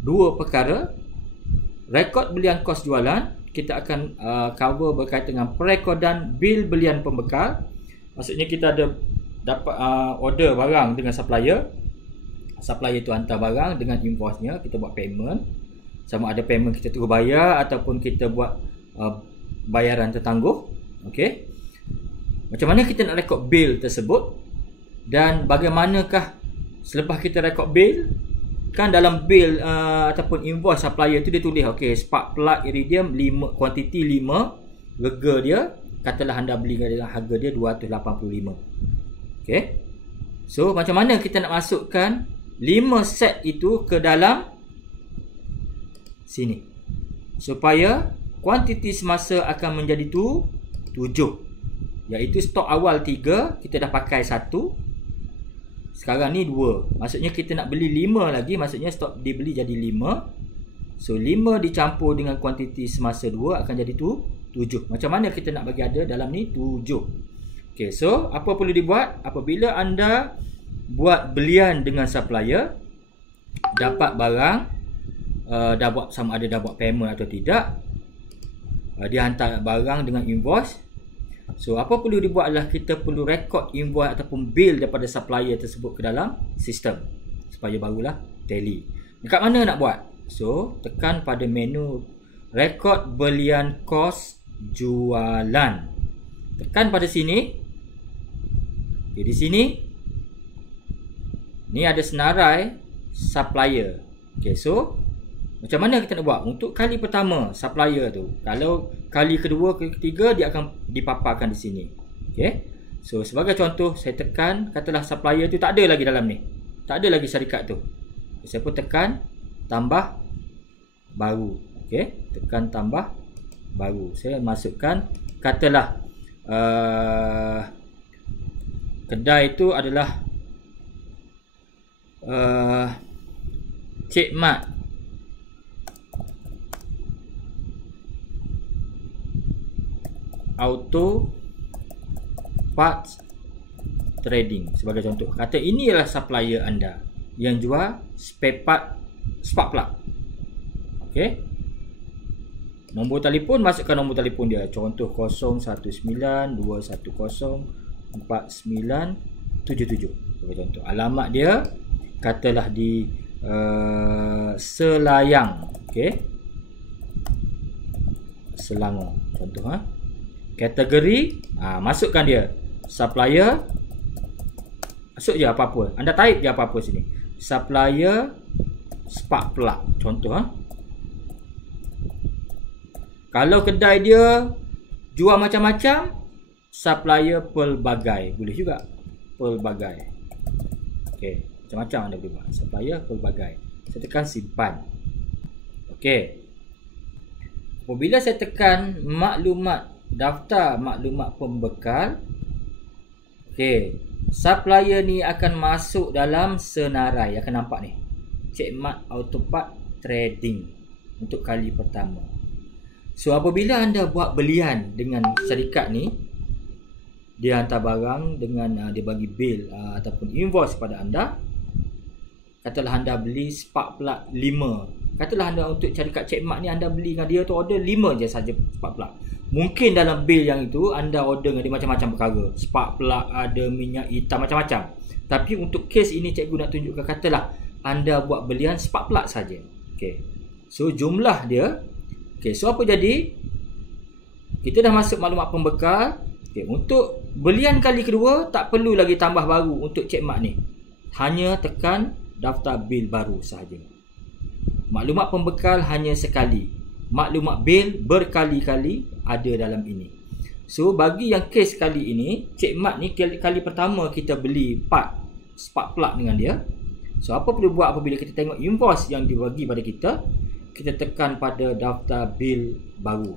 2 perkara. Rekod belian kos jualan, kita akan cover berkaitan dengan perekodan bil belian pembekal. Maksudnya kita ada dapat order barang dengan supplier. Supplier tu hantar barang dengan invoice-nya, kita buat payment. Sama ada payment kita terus bayar ataupun kita buat bayaran tertangguh. Okey. Macam mana kita nak rekod bil tersebut dan bagaimanakah selepas kita rekod bil, kan dalam bil ataupun invoice supplier tu dia tulis okey, spark plug iridium 5, kuantiti 5, rega dia katalah anda beli dengan harga dia 285. Okey. So macam mana kita nak masukkan 5 set itu ke dalam sini supaya kuantiti semasa akan menjadi 7, iaitu stok awal 3, kita dah pakai 1, sekarang ni 2. Maksudnya kita nak beli 5 lagi, maksudnya stok dibeli jadi 5. So 5 dicampur dengan kuantiti semasa 2 akan jadi 7. Macam mana kita nak bagi ada dalam ni 7. Okay, so apa perlu dibuat? Apabila anda buat belian dengan supplier, dapat barang, dah buat sama ada dah buat payment atau tidak, dia hantar barang dengan invoice. So apa perlu dibuat adalah kita perlu rekod invoice ataupun bil daripada supplier tersebut ke dalam sistem supaya barulah tally. Dekat mana nak buat? So tekan pada menu rekod belian kos jualan. Tekan pada sini. Okay, di sini ni ada senarai supplier. Okay, so macam mana kita nak buat? Untuk kali pertama supplier tu, kalau kali kedua, ketiga dia akan dipaparkan di sini. Okay. So sebagai contoh saya tekan, katalah supplier tu tak ada lagi dalam ni. Tak ada lagi syarikat tu. Saya pun tekan tambah baru. Okay. Tekan tambah baru. Saya masukkan katalah kedai itu adalah Cik Mat Auto Parts Trading sebagai contoh. Kata inilah supplier anda yang jual spare part spark plug. Okey. Nombor telefon, masukkan nombor telefon dia. Contoh 019210497 sebagai contoh. Alamat dia katalah di Selayang. Okey. Selangor contoh Kategori, masukkan dia supplier. Masuk je apa-apa. Anda type je apa-apa sini. Supplier spark plug contoh Kalau kedai dia jual macam-macam, supplier pelbagai boleh juga. Pelbagai. Okey, macam-macam anda boleh buat. Supplier pelbagai. Saya tekan simpan. Okey. Apabila saya tekan maklumat, daftar maklumat pembekal, okey, supplier ni akan masuk dalam senarai. Akan nampak ni, Checkmart Auto Part Trading untuk kali pertama. So apabila anda buat belian dengan syarikat ni, dia hantar barang dengan dia bagi bil ataupun invoice pada anda. Katalah anda beli spark plug 5. Katalah anda untuk syarikat Checkmart ni anda beli dengan dia tu order 5 je saja spark plug. Mungkin dalam bil yang itu anda order dengan dia macam-macam perkara. Spark plug, ada minyak hitam, macam-macam. Tapi untuk kes ini cikgu nak tunjukkan, katalah anda buat belian spark plug saja. Okey. So jumlah dia. Okey, so apa jadi? Kita dah masuk maklumat pembekal. Okey, untuk belian kali kedua tak perlu lagi tambah baru untuk Checkmart ni. Hanya tekan daftar bil baru sahaja. Maklumat pembekal hanya sekali. Maklumat bil berkali-kali ada dalam ini. So bagi yang kes kali ini, Checkmart ni kali pertama kita beli part spark plug dengan dia. So apa perlu buat apabila kita tengok invoice yang dibagi pada kita? Kita tekan pada daftar bil baru.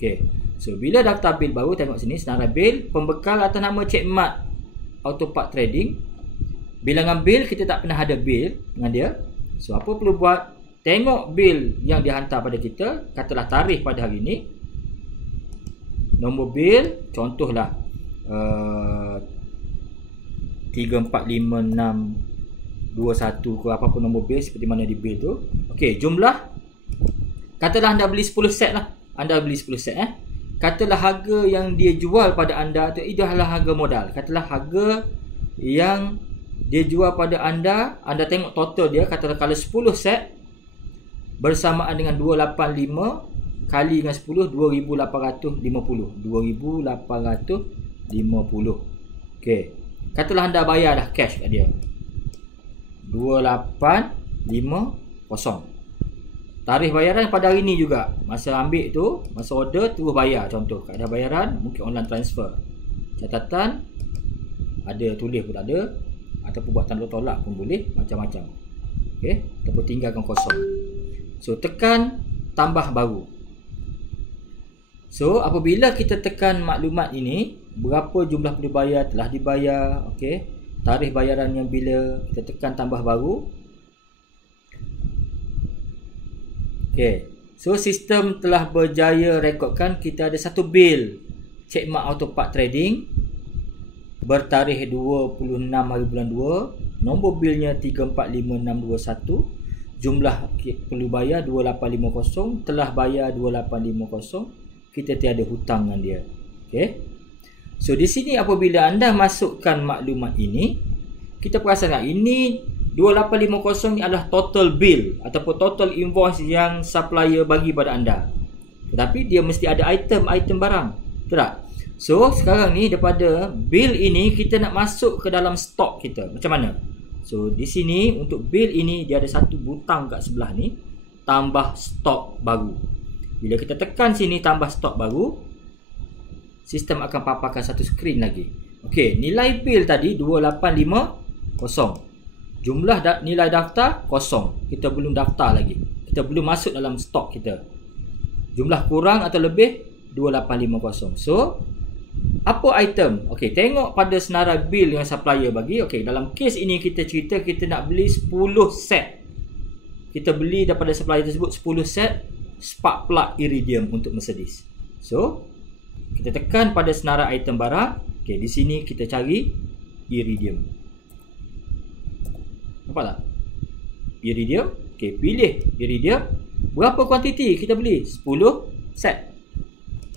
Okey. So bila daftar bil baru, tengok sini senarai bil pembekal atas nama Checkmart Auto Part Trading. Bilangan bil kita tak pernah ada bil dengan dia. So apa perlu buat? Tengok bil yang dihantar pada kita. Katalah tarikh pada hari ini. Nombor bil contohlah 345621 ke apa-apa nombor bil seperti mana di bil tu. Okey, jumlah. Katalah anda beli 10 set lah. Anda beli 10 set Katalah harga yang dia jual pada anda tu, itu adalah harga modal. Katalah harga yang dia jual pada anda, anda tengok total dia, katalah kalau 10 set bersamaan dengan 285 kali dengan 10, 2850. 2850. Okey. Katalah anda bayar dah cash kat dia 2850. Tarikh bayaran pada hari ni juga. Masa ambil tu, masa order terus bayar. Contoh, keadaan bayaran mungkin online transfer. Catatan ada, tulis pun tak ada, ataupun buat tanda tolak pun boleh, macam-macam. Okey, ataupun tinggalkan kosong. So tekan tambah baru. So apabila kita tekan maklumat ini, berapa jumlah perlu bayar, telah dibayar, okey, tarikh bayaran yang bila, kita tekan tambah baru. Okey. So sistem telah berjaya rekodkan kita ada satu bil Checkmart Auto Part Trading bertarikh 26 hari bulan 2, nombor bilnya 345621, jumlah perlu bayar 2850, telah bayar 2850, kita tiada hutang dengan dia. Okey. So di sini apabila anda masukkan maklumat ini, kita perasan tak ini 2850 ni adalah total bill ataupun total invoice yang supplier bagi pada anda. Tetapi dia mesti ada item barang. Betul tak? So sekarang ni daripada bill ini kita nak masuk ke dalam stok kita. Macam mana? So di sini untuk bill ini dia ada satu butang kat sebelah ni, tambah stok baru. Bila kita tekan sini tambah stok baru, sistem akan paparkan satu skrin lagi. Okey, nilai bill tadi 2850. Jumlah nilai daftar kosong. Kita belum daftar lagi. Kita belum masuk dalam stok kita. Jumlah kurang atau lebih 2850. So apa item? Okey, tengok pada senarai bil yang supplier bagi. Okey, dalam kes ini kita cerita kita nak beli 10 set. Kita beli daripada supplier tersebut 10 set spark plug iridium untuk Mercedes. So Kita tekan pada senarai item barang. Okey, di sini kita cari iridium. Nampak tak? Iridium. Okey, pilih iridium. Berapa kuantiti kita beli? 10 set.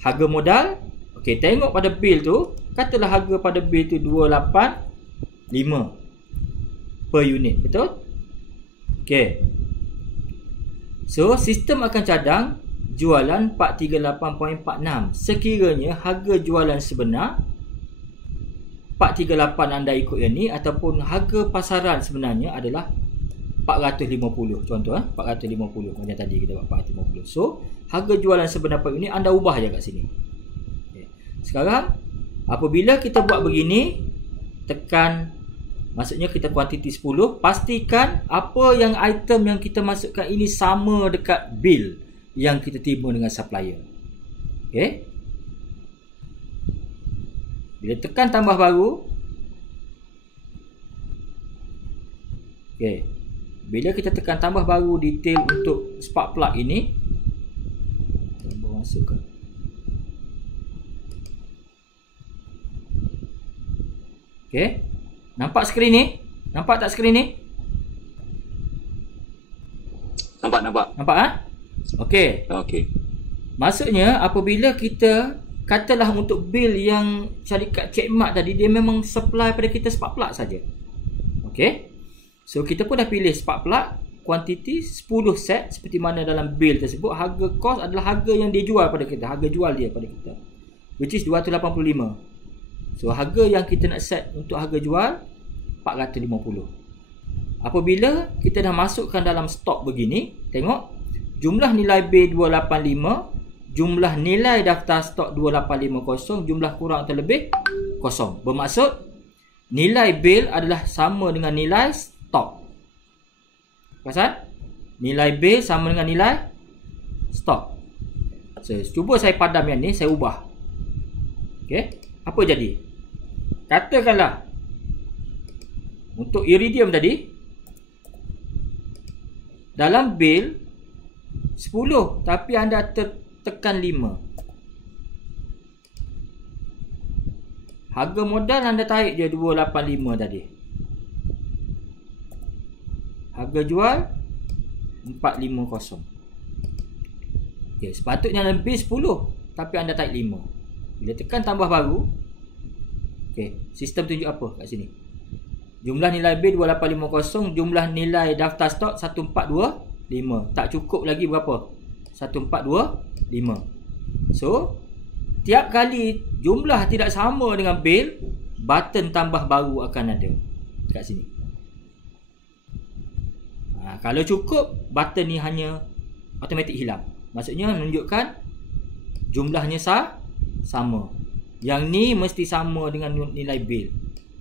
Harga modal. Okey, tengok pada bil tu. Katalah harga pada bil tu 285 per unit. Betul? Okey. So, sistem akan cadang jualan 438.46. Sekiranya harga jualan sebenar 438 anda ikut yang ni, ataupun harga pasaran sebenarnya adalah 450. Contoh 450 macam tadi kita buat 450. So, harga jualan sebenar per unit anda ubah je kat sini. Okay. Sekarang apabila kita buat begini, tekan, maksudnya kita kuantiti 10, pastikan apa yang item yang kita masukkan ini sama dekat bil yang kita terima dengan supplier. Okey. Bila tekan tambah baru, okey. Bila kita tekan tambah baru detail untuk spark plug ini, tambah masukkan. Okey. Nampak skrin ni? Nampak tak skrin ni? Nampak. Nampak ah? Okey. Okey. Maksudnya apabila kita katalah untuk bil yang syarikat Checkmart tadi, dia memang supply pada kita spark plug saja. Okey. So kita pun dah pilih spark plug, kuantiti 10 set seperti mana dalam bil tersebut. Harga kos adalah harga yang dia jual pada kita, harga jual dia pada kita, which is 285. So harga yang kita nak set untuk harga jual 450. Apabila kita dah masukkan dalam stok begini, tengok jumlah nilai bil 285, jumlah nilai daftar stok 2850, jumlah kurang atau lebih kosong. Bermaksud nilai bil adalah sama dengan nilai stok. Pasal nilai bil sama dengan nilai stok. So, cuba saya padam yang ni, saya ubah. Okey, apa jadi? Katakanlah untuk iridium tadi dalam bil 10, tapi anda tekan 5. Harga modal anda tarik je 285 tadi. Harga jual 450. Okay, sepatutnya lebih 10, tapi anda tarik 5. Bila tekan tambah baru, okay, sistem tunjuk apa kat sini? Jumlah nilai bil 2850, jumlah nilai daftar stok 1425. Tak cukup lagi berapa? 1425. So, tiap kali jumlah tidak sama dengan bil, button tambah baru akan ada kat sini. Kalau cukup, button ni hanya automatik hilang. Maksudnya menunjukkan jumlahnya sama. Yang ni mesti sama dengan nilai bil.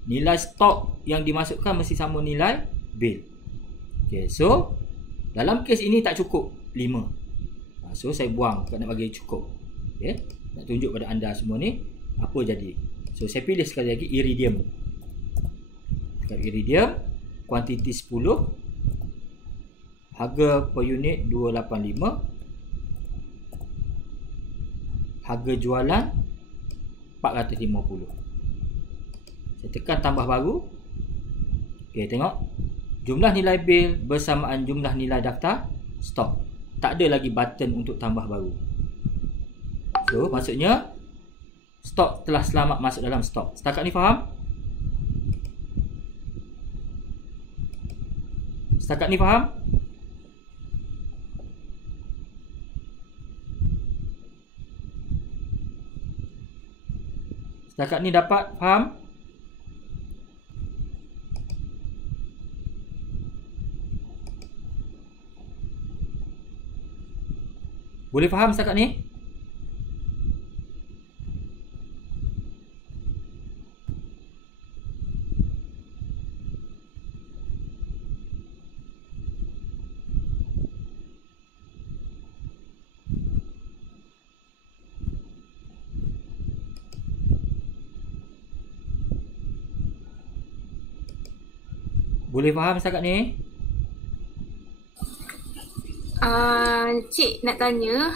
Nilai stok yang dimasukkan mesti sama nilai bil. Okay, so dalam kes ini tak cukup 5. So saya buang, nak bagi cukup. Okay, nak tunjuk pada anda semua ni apa jadi. So saya pilih sekali lagi iridium. Dekat iridium, kuantiti 10, harga per unit 285, harga jualan 450. Saya tekan tambah baru. Okey, tengok. Jumlah nilai bil bersamaan jumlah nilai daftar stok. Tak ada lagi button untuk tambah baru. So, maksudnya stok telah selamat masuk dalam stok. Setakat ni faham? Setakat ni faham? Setakat ni dapat faham? Boleh faham setakat ni? Boleh faham setakat ni? Cik nak tanya.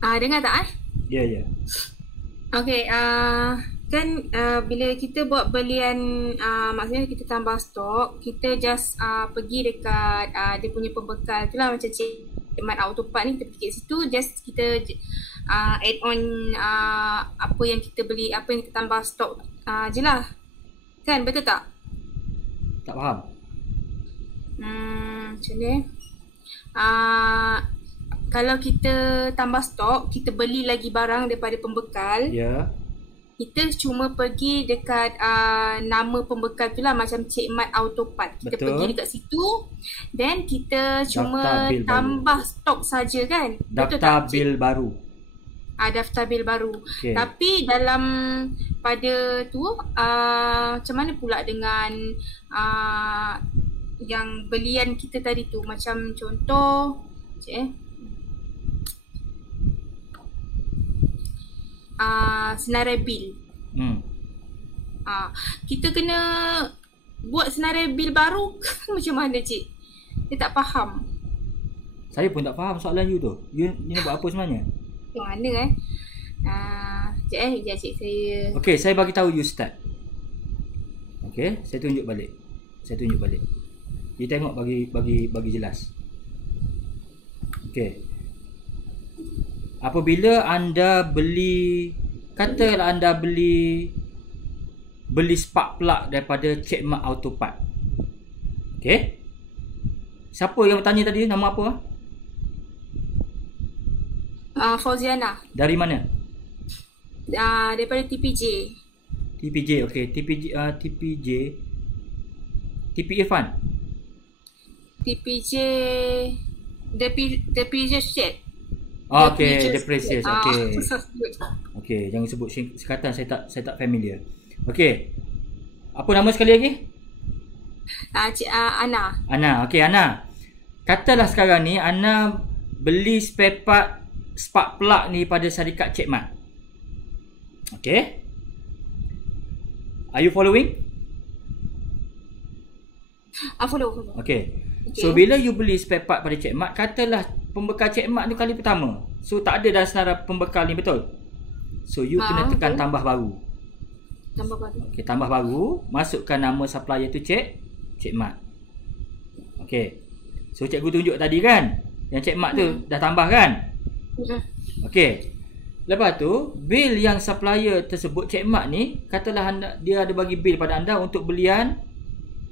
Dengar tak Ya, ya. Okay, kan bila kita buat belian, maksudnya kita tambah stok, kita just pergi dekat dia punya pembekal tu lah, macam Mat Autopart ni, kita pergi kat situ, just kita add on apa yang kita beli, apa yang kita tambah stok je lah. Kan, betul tak? Tak faham. Macam ni. Kalau kita tambah stok, kita beli lagi barang daripada pembekal. Ya. Kita cuma pergi dekat nama pembekal tu lah, macam Cik Mat Autopart. Kita pergi dekat situ, then kita cuma tambah stok saja kan. Daftar bil baru. Daftar bil baru. Okay. Tapi dalam pada tu, macam mana pula dengan yang belian kita tadi tu? Macam contoh, senarai bil. Kita kena buat senarai bil baru macam mana, Cik? Dia tak faham. Saya pun tak faham soalan you tu. You nak buat apa sebenarnya? Macam mana Sekejap Cik, saya... Okay, saya bagi tahu you start. Okay, saya tunjuk balik. You tengok bagi jelas. Okay. Apabila anda beli, katalah anda beli spark plug daripada Cik Mat Autopart. Okay. Siapa yang bertanya tadi? Nama apa? Fauziana. Dari mana? Daripada TPJ. TPJ, okay. TP Irfan. TPJ The Precious Shade. Okay, The Precious. Okay. Okay, jangan sebut sekatan, saya tak familiar. Okay. Apa nama sekali lagi? Ana. Ana. Okay, Ana. Katalah sekarang ni Ana beli spare part spark plug ni pada syarikat Cik Mat. Okay. Are you following? Follow. Okay. So bila you beli spare part pada Cik Mat, katalah pembekal Cik Mat ni kali pertama. So tak ada dalam senarai pembekal ni, betul? So you kena tekan tambah baru. Okay, tambah baru, masukkan nama supplier tu Cik Mat. Okay. So cikgu tunjuk tadi kan, yang Cik Mat tu dah tambah kan? Okay. Lepas tu, bil yang supplier tersebut Cik Mat ni, katalah dia ada bagi bil pada anda untuk belian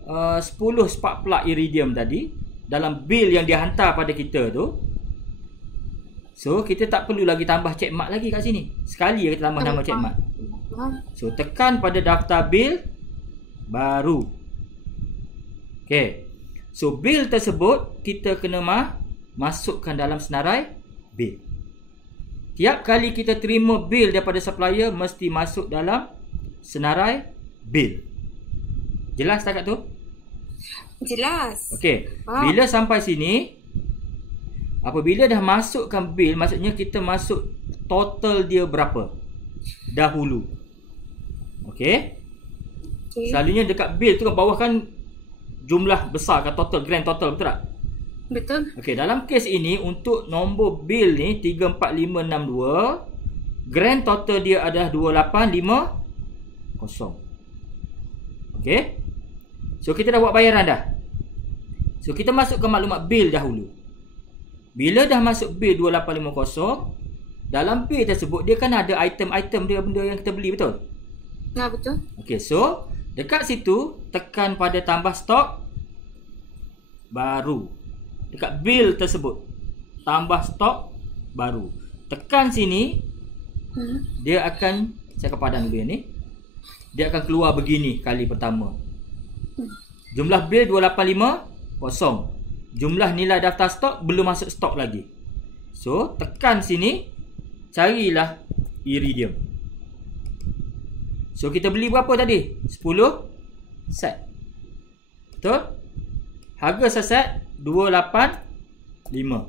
10 spark plug iridium tadi dalam bil yang dia hantar pada kita tu. So kita tak perlu lagi tambah Cik Mat lagi kat sini. Sekali kita tambah nama Cik Mat. So tekan pada daftar bil baru. Okay. So bil tersebut kita kena masukkan dalam senarai bil. Tiap kali kita terima bil daripada supplier mesti masuk dalam senarai bil. Jelas tak kat tu? Jelas. Okey. Bila sampai sini, apabila dah masukkan bil, maksudnya kita masuk total dia berapa dahulu. Okey. Selalunya dekat bil tu kat bawah kan jumlah besar kan, total, grand total, betul tak? Betul. Okey, dalam kes ini untuk nombor bil ni 34562, grand total dia adalah 2850. Okey. So kita dah buat bayaran dah. So kita masukkan maklumat bil dahulu. Bila dah masuk bil 2850, dalam bil tersebut dia kan ada item-item dia, benda yang kita beli, betul? Nah, betul. Okey, so dekat situ tekan pada tambah stok baru. Dekat bil tersebut tambah stok baru. Tekan sini, dia akan, saya akan padam dulu ni. Dia akan keluar begini kali pertama. Jumlah bil 2850. Jumlah nilai daftar stok belum masuk stok lagi. So tekan sini, carilah iridium. So kita beli berapa tadi? 10 set. Betul? Harga seset 285.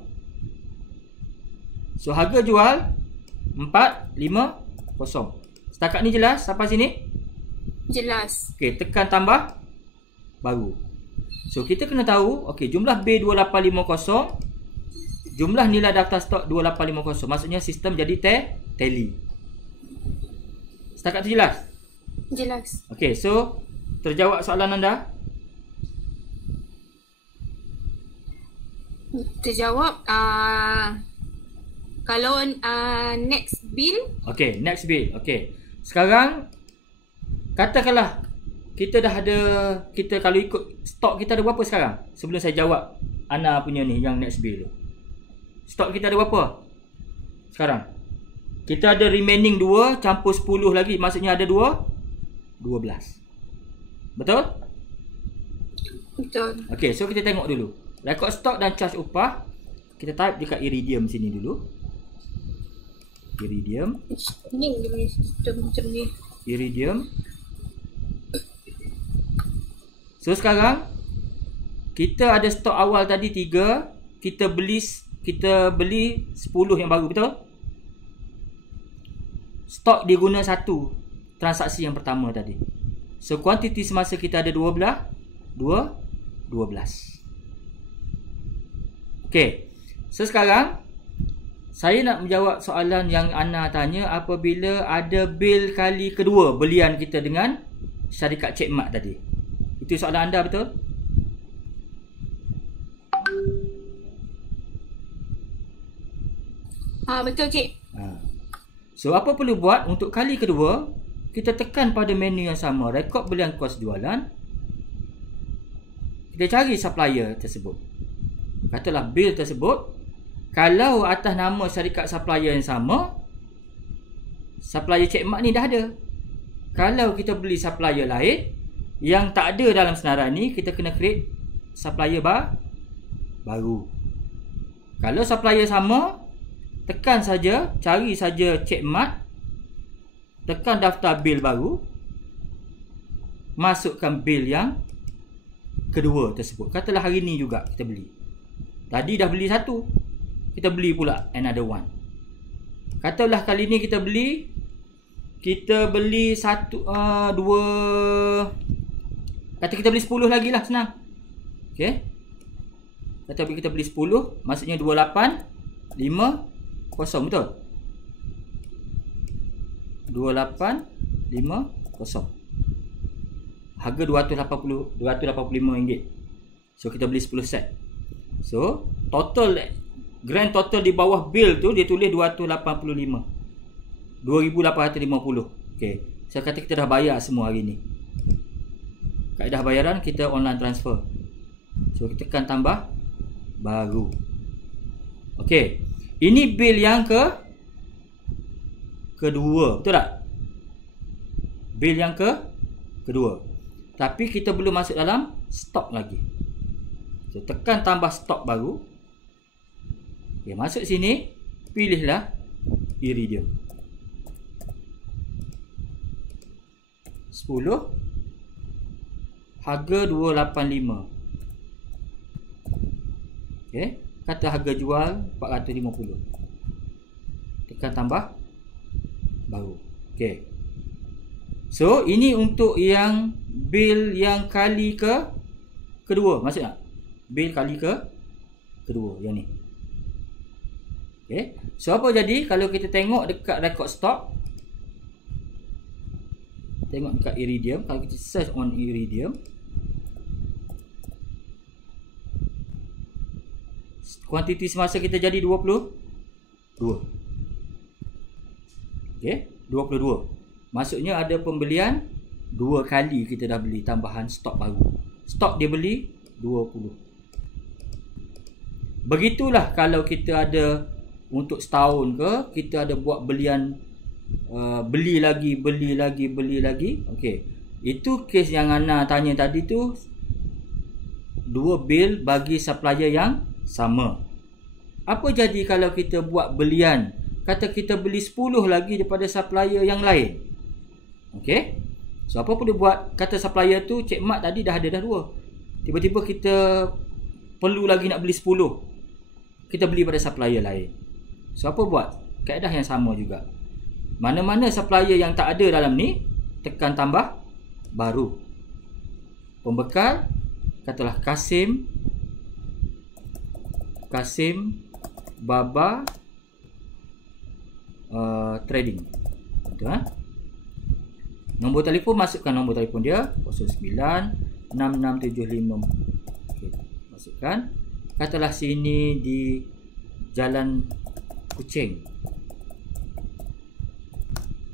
So harga jual 450. Setakat ni jelas sampai sini? Jelas. Okey, tekan tambah baru. So kita kena tahu, okey, jumlah B 2850, jumlah nilai daftar stok 2850. Maksudnya sistem jadi tally. Setakat tu jelas? Jelas. Okey, so terjawab soalan anda? Terjawab. Kalau next bill. Okey, next bill. Okey. Sekarang katakanlah kita dah ada, kita kalau ikut stok kita ada berapa sekarang? Sebelum saya jawab Ana punya ni yang next bill tu. Stok kita ada berapa sekarang? Kita ada remaining 2 campur 10 lagi, maksudnya ada 12. Betul? Betul. Okey, so kita tengok dulu. Rekod stok dan charge upah. Kita type dekat Iridium sini dulu. Iridium. Ni dia punya sistem macam ni. Iridium. So sekarang kita ada stok awal tadi 3, kita beli 10 yang baru, betul? Stok dia guna 1 transaksi yang pertama tadi. So kuantiti semasa kita ada 12. Okey. So sekarang saya nak menjawab soalan yang Ana tanya apabila ada bil kali kedua belian kita dengan syarikat Cik Mat tadi. Itu soalan anda, betul? Betul cik. So apa perlu buat untuk kali kedua? Kita tekan pada menu yang sama, rekod belian kos jualan. Kita cari supplier tersebut. Katalah bil tersebut, kalau atas nama syarikat supplier yang sama, supplier Cik Mat ni dah ada. Kalau kita beli supplier lain yang tak ada dalam senarai ni, kita kena create supplier baru. Kalau supplier sama, tekan saja, cari saja Cik Mat, tekan daftar bil baru, masukkan bil yang kedua tersebut. Katalah hari ni juga kita beli. Tadi dah beli 1, kita beli pula another one. Katalah kali ni kita beli 1, 2, kata kita beli 10 lagi lah, senang. Okay, kata kita beli 10, maksudnya 2850, betul? 2850, harga RM285. So kita beli 10 set. So total, grand total di bawah bil tu dia tulis 285, 2850. Okay, saya kata kita dah bayar semua hari ni. Kaedah bayaran kita online transfer. So kita tekan tambah baru. Okey, ini bil yang kedua, betul tak? Bil yang kedua. Tapi kita belum masuk dalam stok lagi. So tekan tambah stok baru. Okey, masuk sini, pilihlah Iridium 10, harga 285. Okey, kata harga jual 450. Tekan tambah baru. Okey. So ini untuk yang bil yang kali kedua, maksud tak? Bil kali kedua yang ni. Okey. So apa jadi kalau kita tengok dekat rekod stok, tengok dekat Iridium, kalau kita search on Iridium, kuantiti semasa kita jadi 22. Okey, 22. Maksudnya ada pembelian 2 kali kita dah beli tambahan stok baru. Stok dia beli 20. Begitulah kalau kita ada untuk setahun ke, kita ada buat belian beli lagi. Okey. Itu kes yang Ana tanya tadi tu, 2 bil bagi supplier yang sama. Apa jadi kalau kita buat belian, kata kita beli 10 lagi daripada supplier yang lain? Okey. So apa perlu buat? Kata supplier tu Cik Mat tadi dah ada dah 2. Tiba-tiba kita perlu lagi nak beli 10. Kita beli pada supplier lain. So apa buat? Kaedah yang sama juga. Mana-mana supplier yang tak ada dalam ni, tekan tambah baru. Pembekal, katalah Kasim Baba trading. Betul, ha? Nombor telefon, masukkan nombor telefon dia 096675. Okey, masukkan. Katalah sini di Jalan Kuching,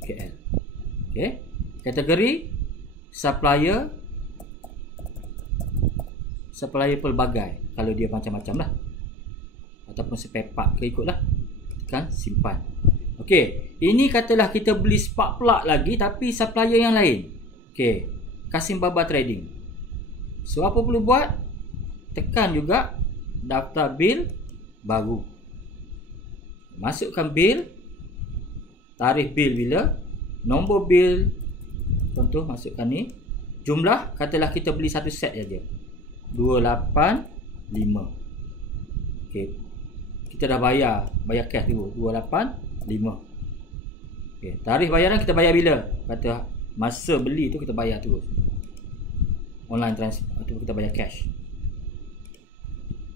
KL. Okey. Kategori supplier pelbagai. Kalau dia macam-macam lah, ataupun spare part ke, ikutlah. Tekan simpan. Okey, ini katalah kita beli spark plug lagi tapi supplier yang lain. Okey, Kasim Baba Trading. So apa perlu buat? Tekan juga daftar bil baru. Masukkan bil, tarikh bil bila, nombor bil, contoh masukkan ni. Jumlah, katalah kita beli satu set saja, 285. Okey, kita dah bayar cash dulu 285. Okey, tarikh bayaran kita bayar bila? Kata masa beli tu kita bayar terus. Online transfer atau kita bayar cash.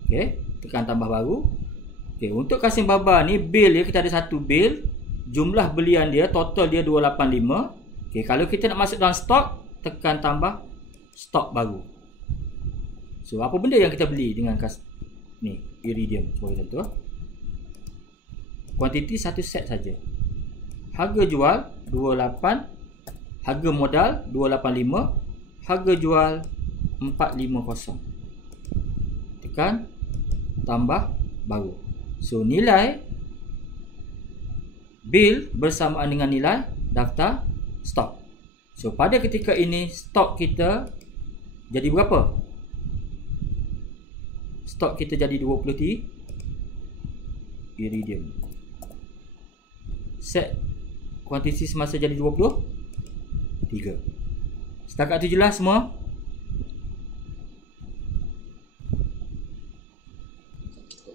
Okey, tekan tambah baru. Okey, untuk Kasim Baba ni bil dia, kita ada satu bil, jumlah belian dia total dia 285. Okey, kalau kita nak masuk dalam stok, tekan tambah stok baru. So apa benda yang kita beli dengan ni iridium sebagai contoh. Kuantiti satu set saja. Harga jual 28, harga modal 285, harga jual 450. Tekan tambah baru. So nilai bil bersamaan dengan nilai daftar stok. So pada ketika ini stok kita jadi berapa? Stok kita jadi 20 iridium. Set kuantiti semasa jadi 23. Setakat tu jelas semua?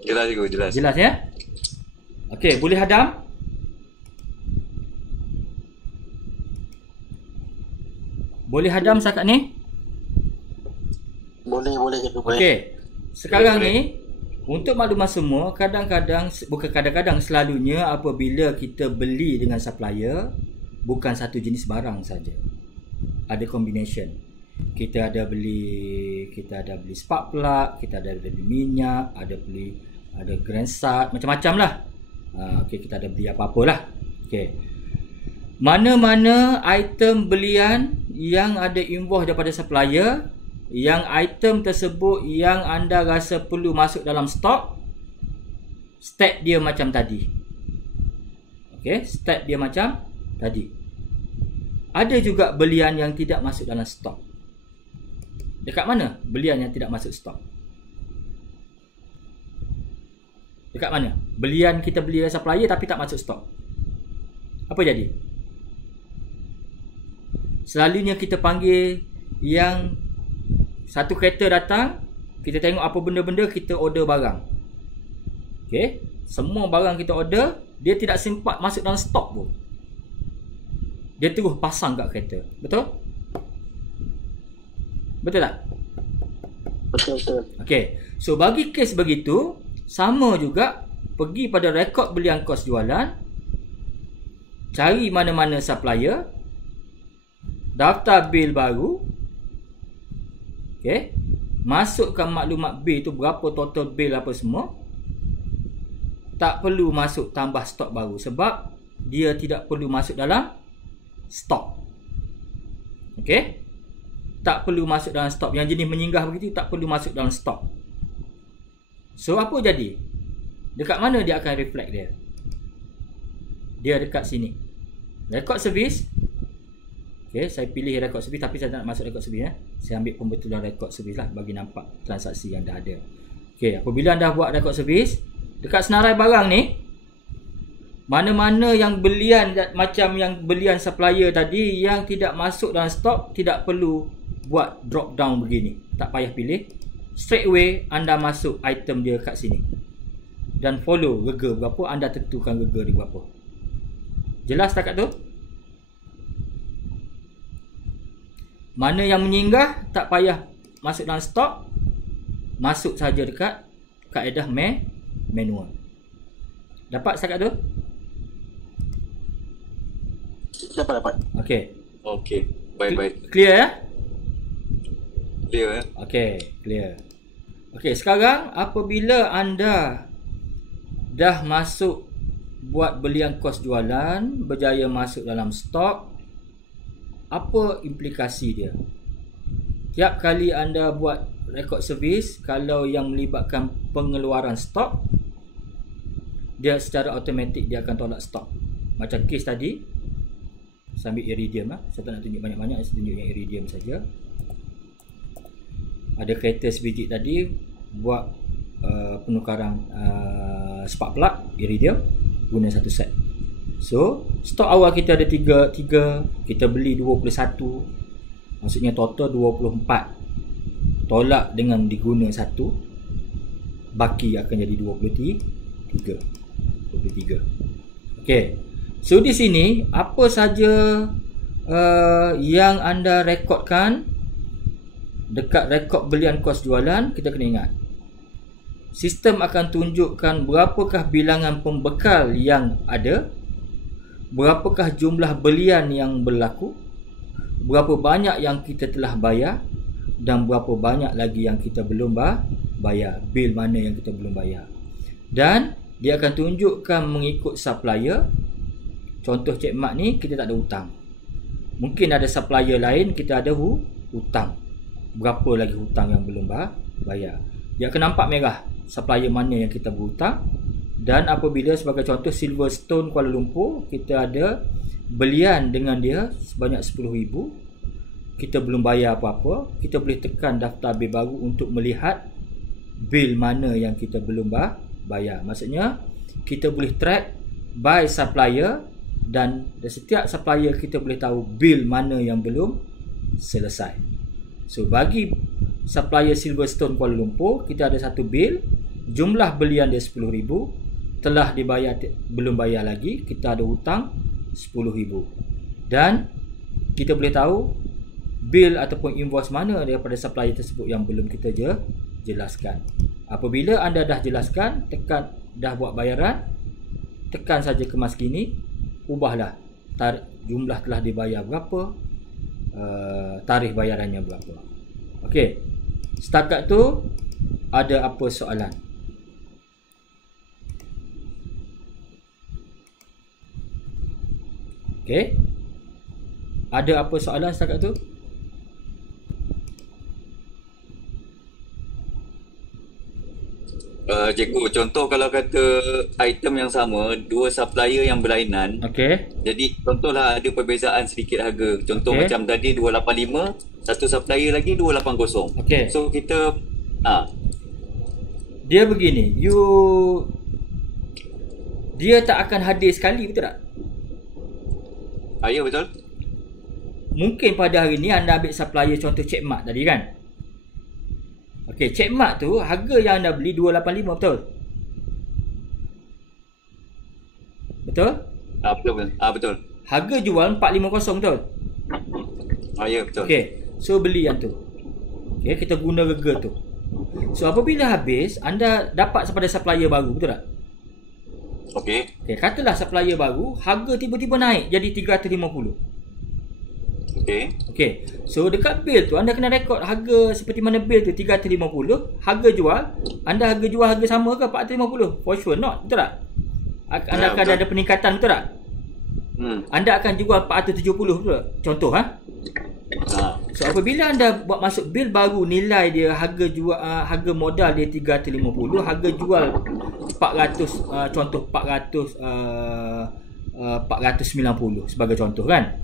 Jelas juga, jelas. Jelas ya? Okey, boleh hadam? Boleh hadam setakat ni? Boleh. Okey. Sekarang ni untuk maklumat semua, kadang-kadang, bukan kadang-kadang, selalunya apabila kita beli dengan supplier, bukan satu jenis barang saja. Ada combination. Kita ada beli spark plug, kita ada beli minyak, ada gransat, macam-macam lah. Okey, kita ada beli apa-apalah. Okey. Mana-mana item belian yang ada invoice daripada supplier, yang item tersebut yang anda rasa perlu masuk dalam stok, stat dia macam tadi. Okey, stat dia macam tadi. Ada juga belian yang tidak masuk dalam stok. Dekat mana belian yang tidak masuk stok? Dekat mana? Belian kita beli dari supplier tapi tak masuk stok. Apa jadi? Selalunya kita panggil yang satu kereta datang, kita tengok apa benda-benda, kita order barang. Okey, semua barang kita order, dia tidak sempat masuk dalam stok pun. Dia terus pasang kat kereta. Betul? Betul tak? Betul. Okey. So bagi kes begitu, sama juga, pergi pada rekod belian kos jualan, cari mana-mana supplier, daftar bil baru. Okey. Masukkan maklumat bil tu, berapa total bil apa semua. Tak perlu masuk tambah stok baru sebab dia tidak perlu masuk dalam stok. Okey. Tak perlu masuk dalam stok. Yang jenis menyinggah begitu tak perlu masuk dalam stok. So apa jadi? Dekat mana dia akan reflect dia? Dia dekat sini. Record service. Okey, saya pilih record service tapi saya tak nak masuk record service ya. Saya ambil pembetulan record service lah bagi nampak transaksi yang dah ada. Okey, apabila anda buat record service, dekat senarai barang ni, mana-mana yang belian macam yang belian supplier tadi yang tidak masuk dalam stok, tidak perlu buat drop down begini. Tak payah pilih. Straight away anda masuk item dia kat sini. Dan follow rega berapa, anda tentukan rega dia berapa. Jelas setakat tu? Mana yang menyinggah tak payah masuk dalam stok, masuk saja dekat kaedah manual. Dapat setakat tu? dapat. Okey. Okey. Baik. Clear ya? Clear ya? Okey, clear. Okey, sekarang apabila anda dah masuk buat belian kos jualan, berjaya masuk dalam stok, apa implikasi dia? Tiap kali anda buat rekod servis, kalau yang melibatkan pengeluaran stok, dia secara automatik dia akan tolak stok. Macam kes tadi, saya ambil iridium lah. Saya tak nak tunjuk banyak-banyak, saya tunjuk yang iridium saja. Ada kereta sebiji tadi buat penukaran spark plug iridium guna satu set. So stok awal kita ada 3, kita beli 21, maksudnya total 24. Tolak dengan diguna satu, baki akan jadi 23. Okey. So di sini apa saja yang anda rekodkan dekat rekod belian kos jualan, kita kena ingat. Sistem akan tunjukkan berapakah bilangan pembekal yang ada, berapakah jumlah belian yang berlaku, berapa banyak yang kita telah bayar dan berapa banyak lagi yang kita belum bayar, bil mana yang kita belum bayar. Dan dia akan tunjukkan mengikut supplier. Contoh Cik Mat ni kita tak ada hutang. Mungkin ada supplier lain kita ada hutang. Berapa lagi hutang yang belum bayar. Dia akan nampak merah supplier mana yang kita berhutang. Dan apabila sebagai contoh Silverstone Kuala Lumpur, kita ada belian dengan dia sebanyak 10,000, kita belum bayar apa-apa, kita boleh tekan daftar bil baru untuk melihat bil mana yang kita belum bayar. Maksudnya kita boleh track by supplier, dan setiap supplier kita boleh tahu bil mana yang belum selesai. So bagi supplier Silverstone Kuala Lumpur, kita ada satu bil, jumlah belian dia 10,000, telah dibayar, belum bayar lagi, kita ada hutang 10,000. Dan kita boleh tahu bil ataupun invoice mana daripada supplier tersebut yang belum kita jelaskan. Apabila anda dah jelaskan, tekan dah buat bayaran, tekan saja kemas kini, ubahlah jumlah telah dibayar berapa, tarikh bayarannya berapa. Okey. Setakat tu ada apa soalan? Okey. Ada apa soalan setakat tu? Cikgu, contoh kalau kata item yang sama, dua supplier yang berlainan. Okey. Jadi contohlah ada perbezaan sedikit harga. Contoh macam tadi 285, satu supplier lagi 280. Okey. So kita dia begini, dia tak akan hadir sekali, betul tak? Ya, betul. Mungkin pada hari ni anda ambil supplier contoh Cik Mat tadi kan? Okey, Cik Mat tu harga yang anda beli 285, betul? Betul? Betul. Harga jual 450, betul? Ya, betul. Okey, so beli yang tu. Okey, kita guna rega tu. So apabila habis, anda dapat daripada supplier baru, betul tak? Okey. Okey, katalah supplier baru, harga tiba-tiba naik jadi 350. Okey. So dekat bil tu anda kena rekod harga seperti mana bil tu 350, harga jual, anda harga jual harga sama ke 450? For sure not, betul tak? Anda akan ada peningkatan, betul tak? Anda akan jual 470, betul tak? Contoh So apabila anda buat masuk bil baru, nilai dia harga jual, harga modal dia 350, harga jual 400, contoh 490 sebagai contoh kan.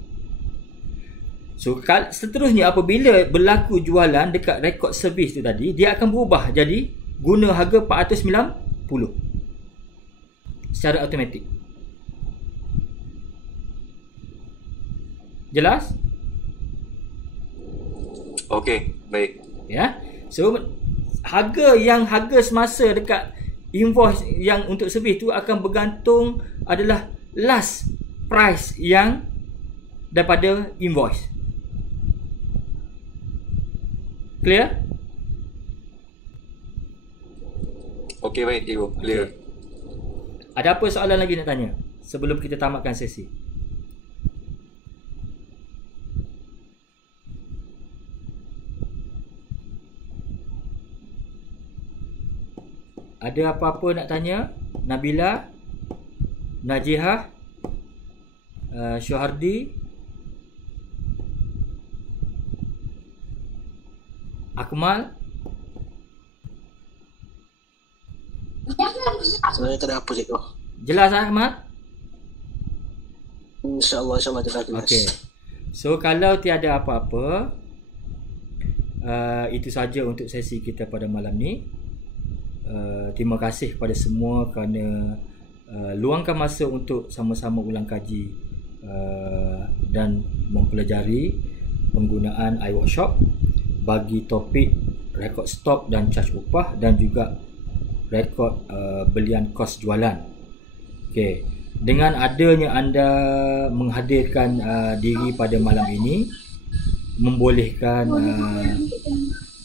So seterusnya apabila berlaku jualan dekat rekod servis tu tadi, dia akan berubah jadi guna harga 490 secara automatik. Jelas? Okey, baik. Ya. So harga semasa dekat invoice yang untuk servis tu akan bergantung adalah last price yang daripada invoice. Clear? Okey, baik cikgu. Clear. Ada apa soalan lagi nak tanya sebelum kita tamatkan sesi? ada apa-apa nak tanya? Nabila, Najihah, Syuhardi, Akmal? Sebenarnya tak ada apa cikgu. Jelas Ahmad? InsyaAllah jelas. Okey. So kalau tiada apa-apa, itu saja untuk sesi kita pada malam ni. Terima kasih kepada semua kerana luangkan masa untuk sama-sama ulang kaji dan mempelajari penggunaan iWorkshop bagi topik rekod stok dan caj upah dan juga rekod belian kos jualan. Okey, dengan adanya anda menghadirkan diri pada malam ini membolehkan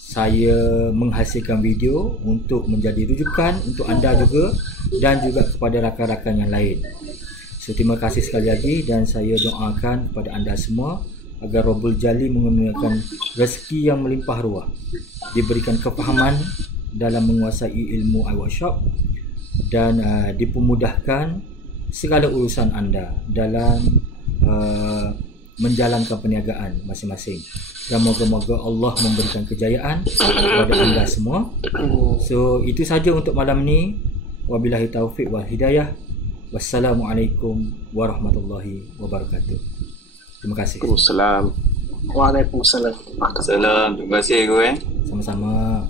saya menghasilkan video untuk menjadi rujukan untuk anda juga dan juga kepada rakan-rakan yang lain. So terima kasih sekali lagi dan saya doakan kepada anda semua agar Rabbul Jali mengurniakan rezeki yang melimpah ruah, diberikan kefahaman dalam menguasai ilmu iWorkshop dan dipermudahkan segala urusan anda dalam menjalankan perniagaan masing-masing. Dan moga-moga Allah memberikan kejayaan kepada anda semua. So itu saja untuk malam ni. Wabillahi taufiq wal hidayah. Wassalamualaikum warahmatullahi wabarakatuh. Terima kasih. Waalaikumsalam. Salam. Terima kasih, Guru. Sama-sama.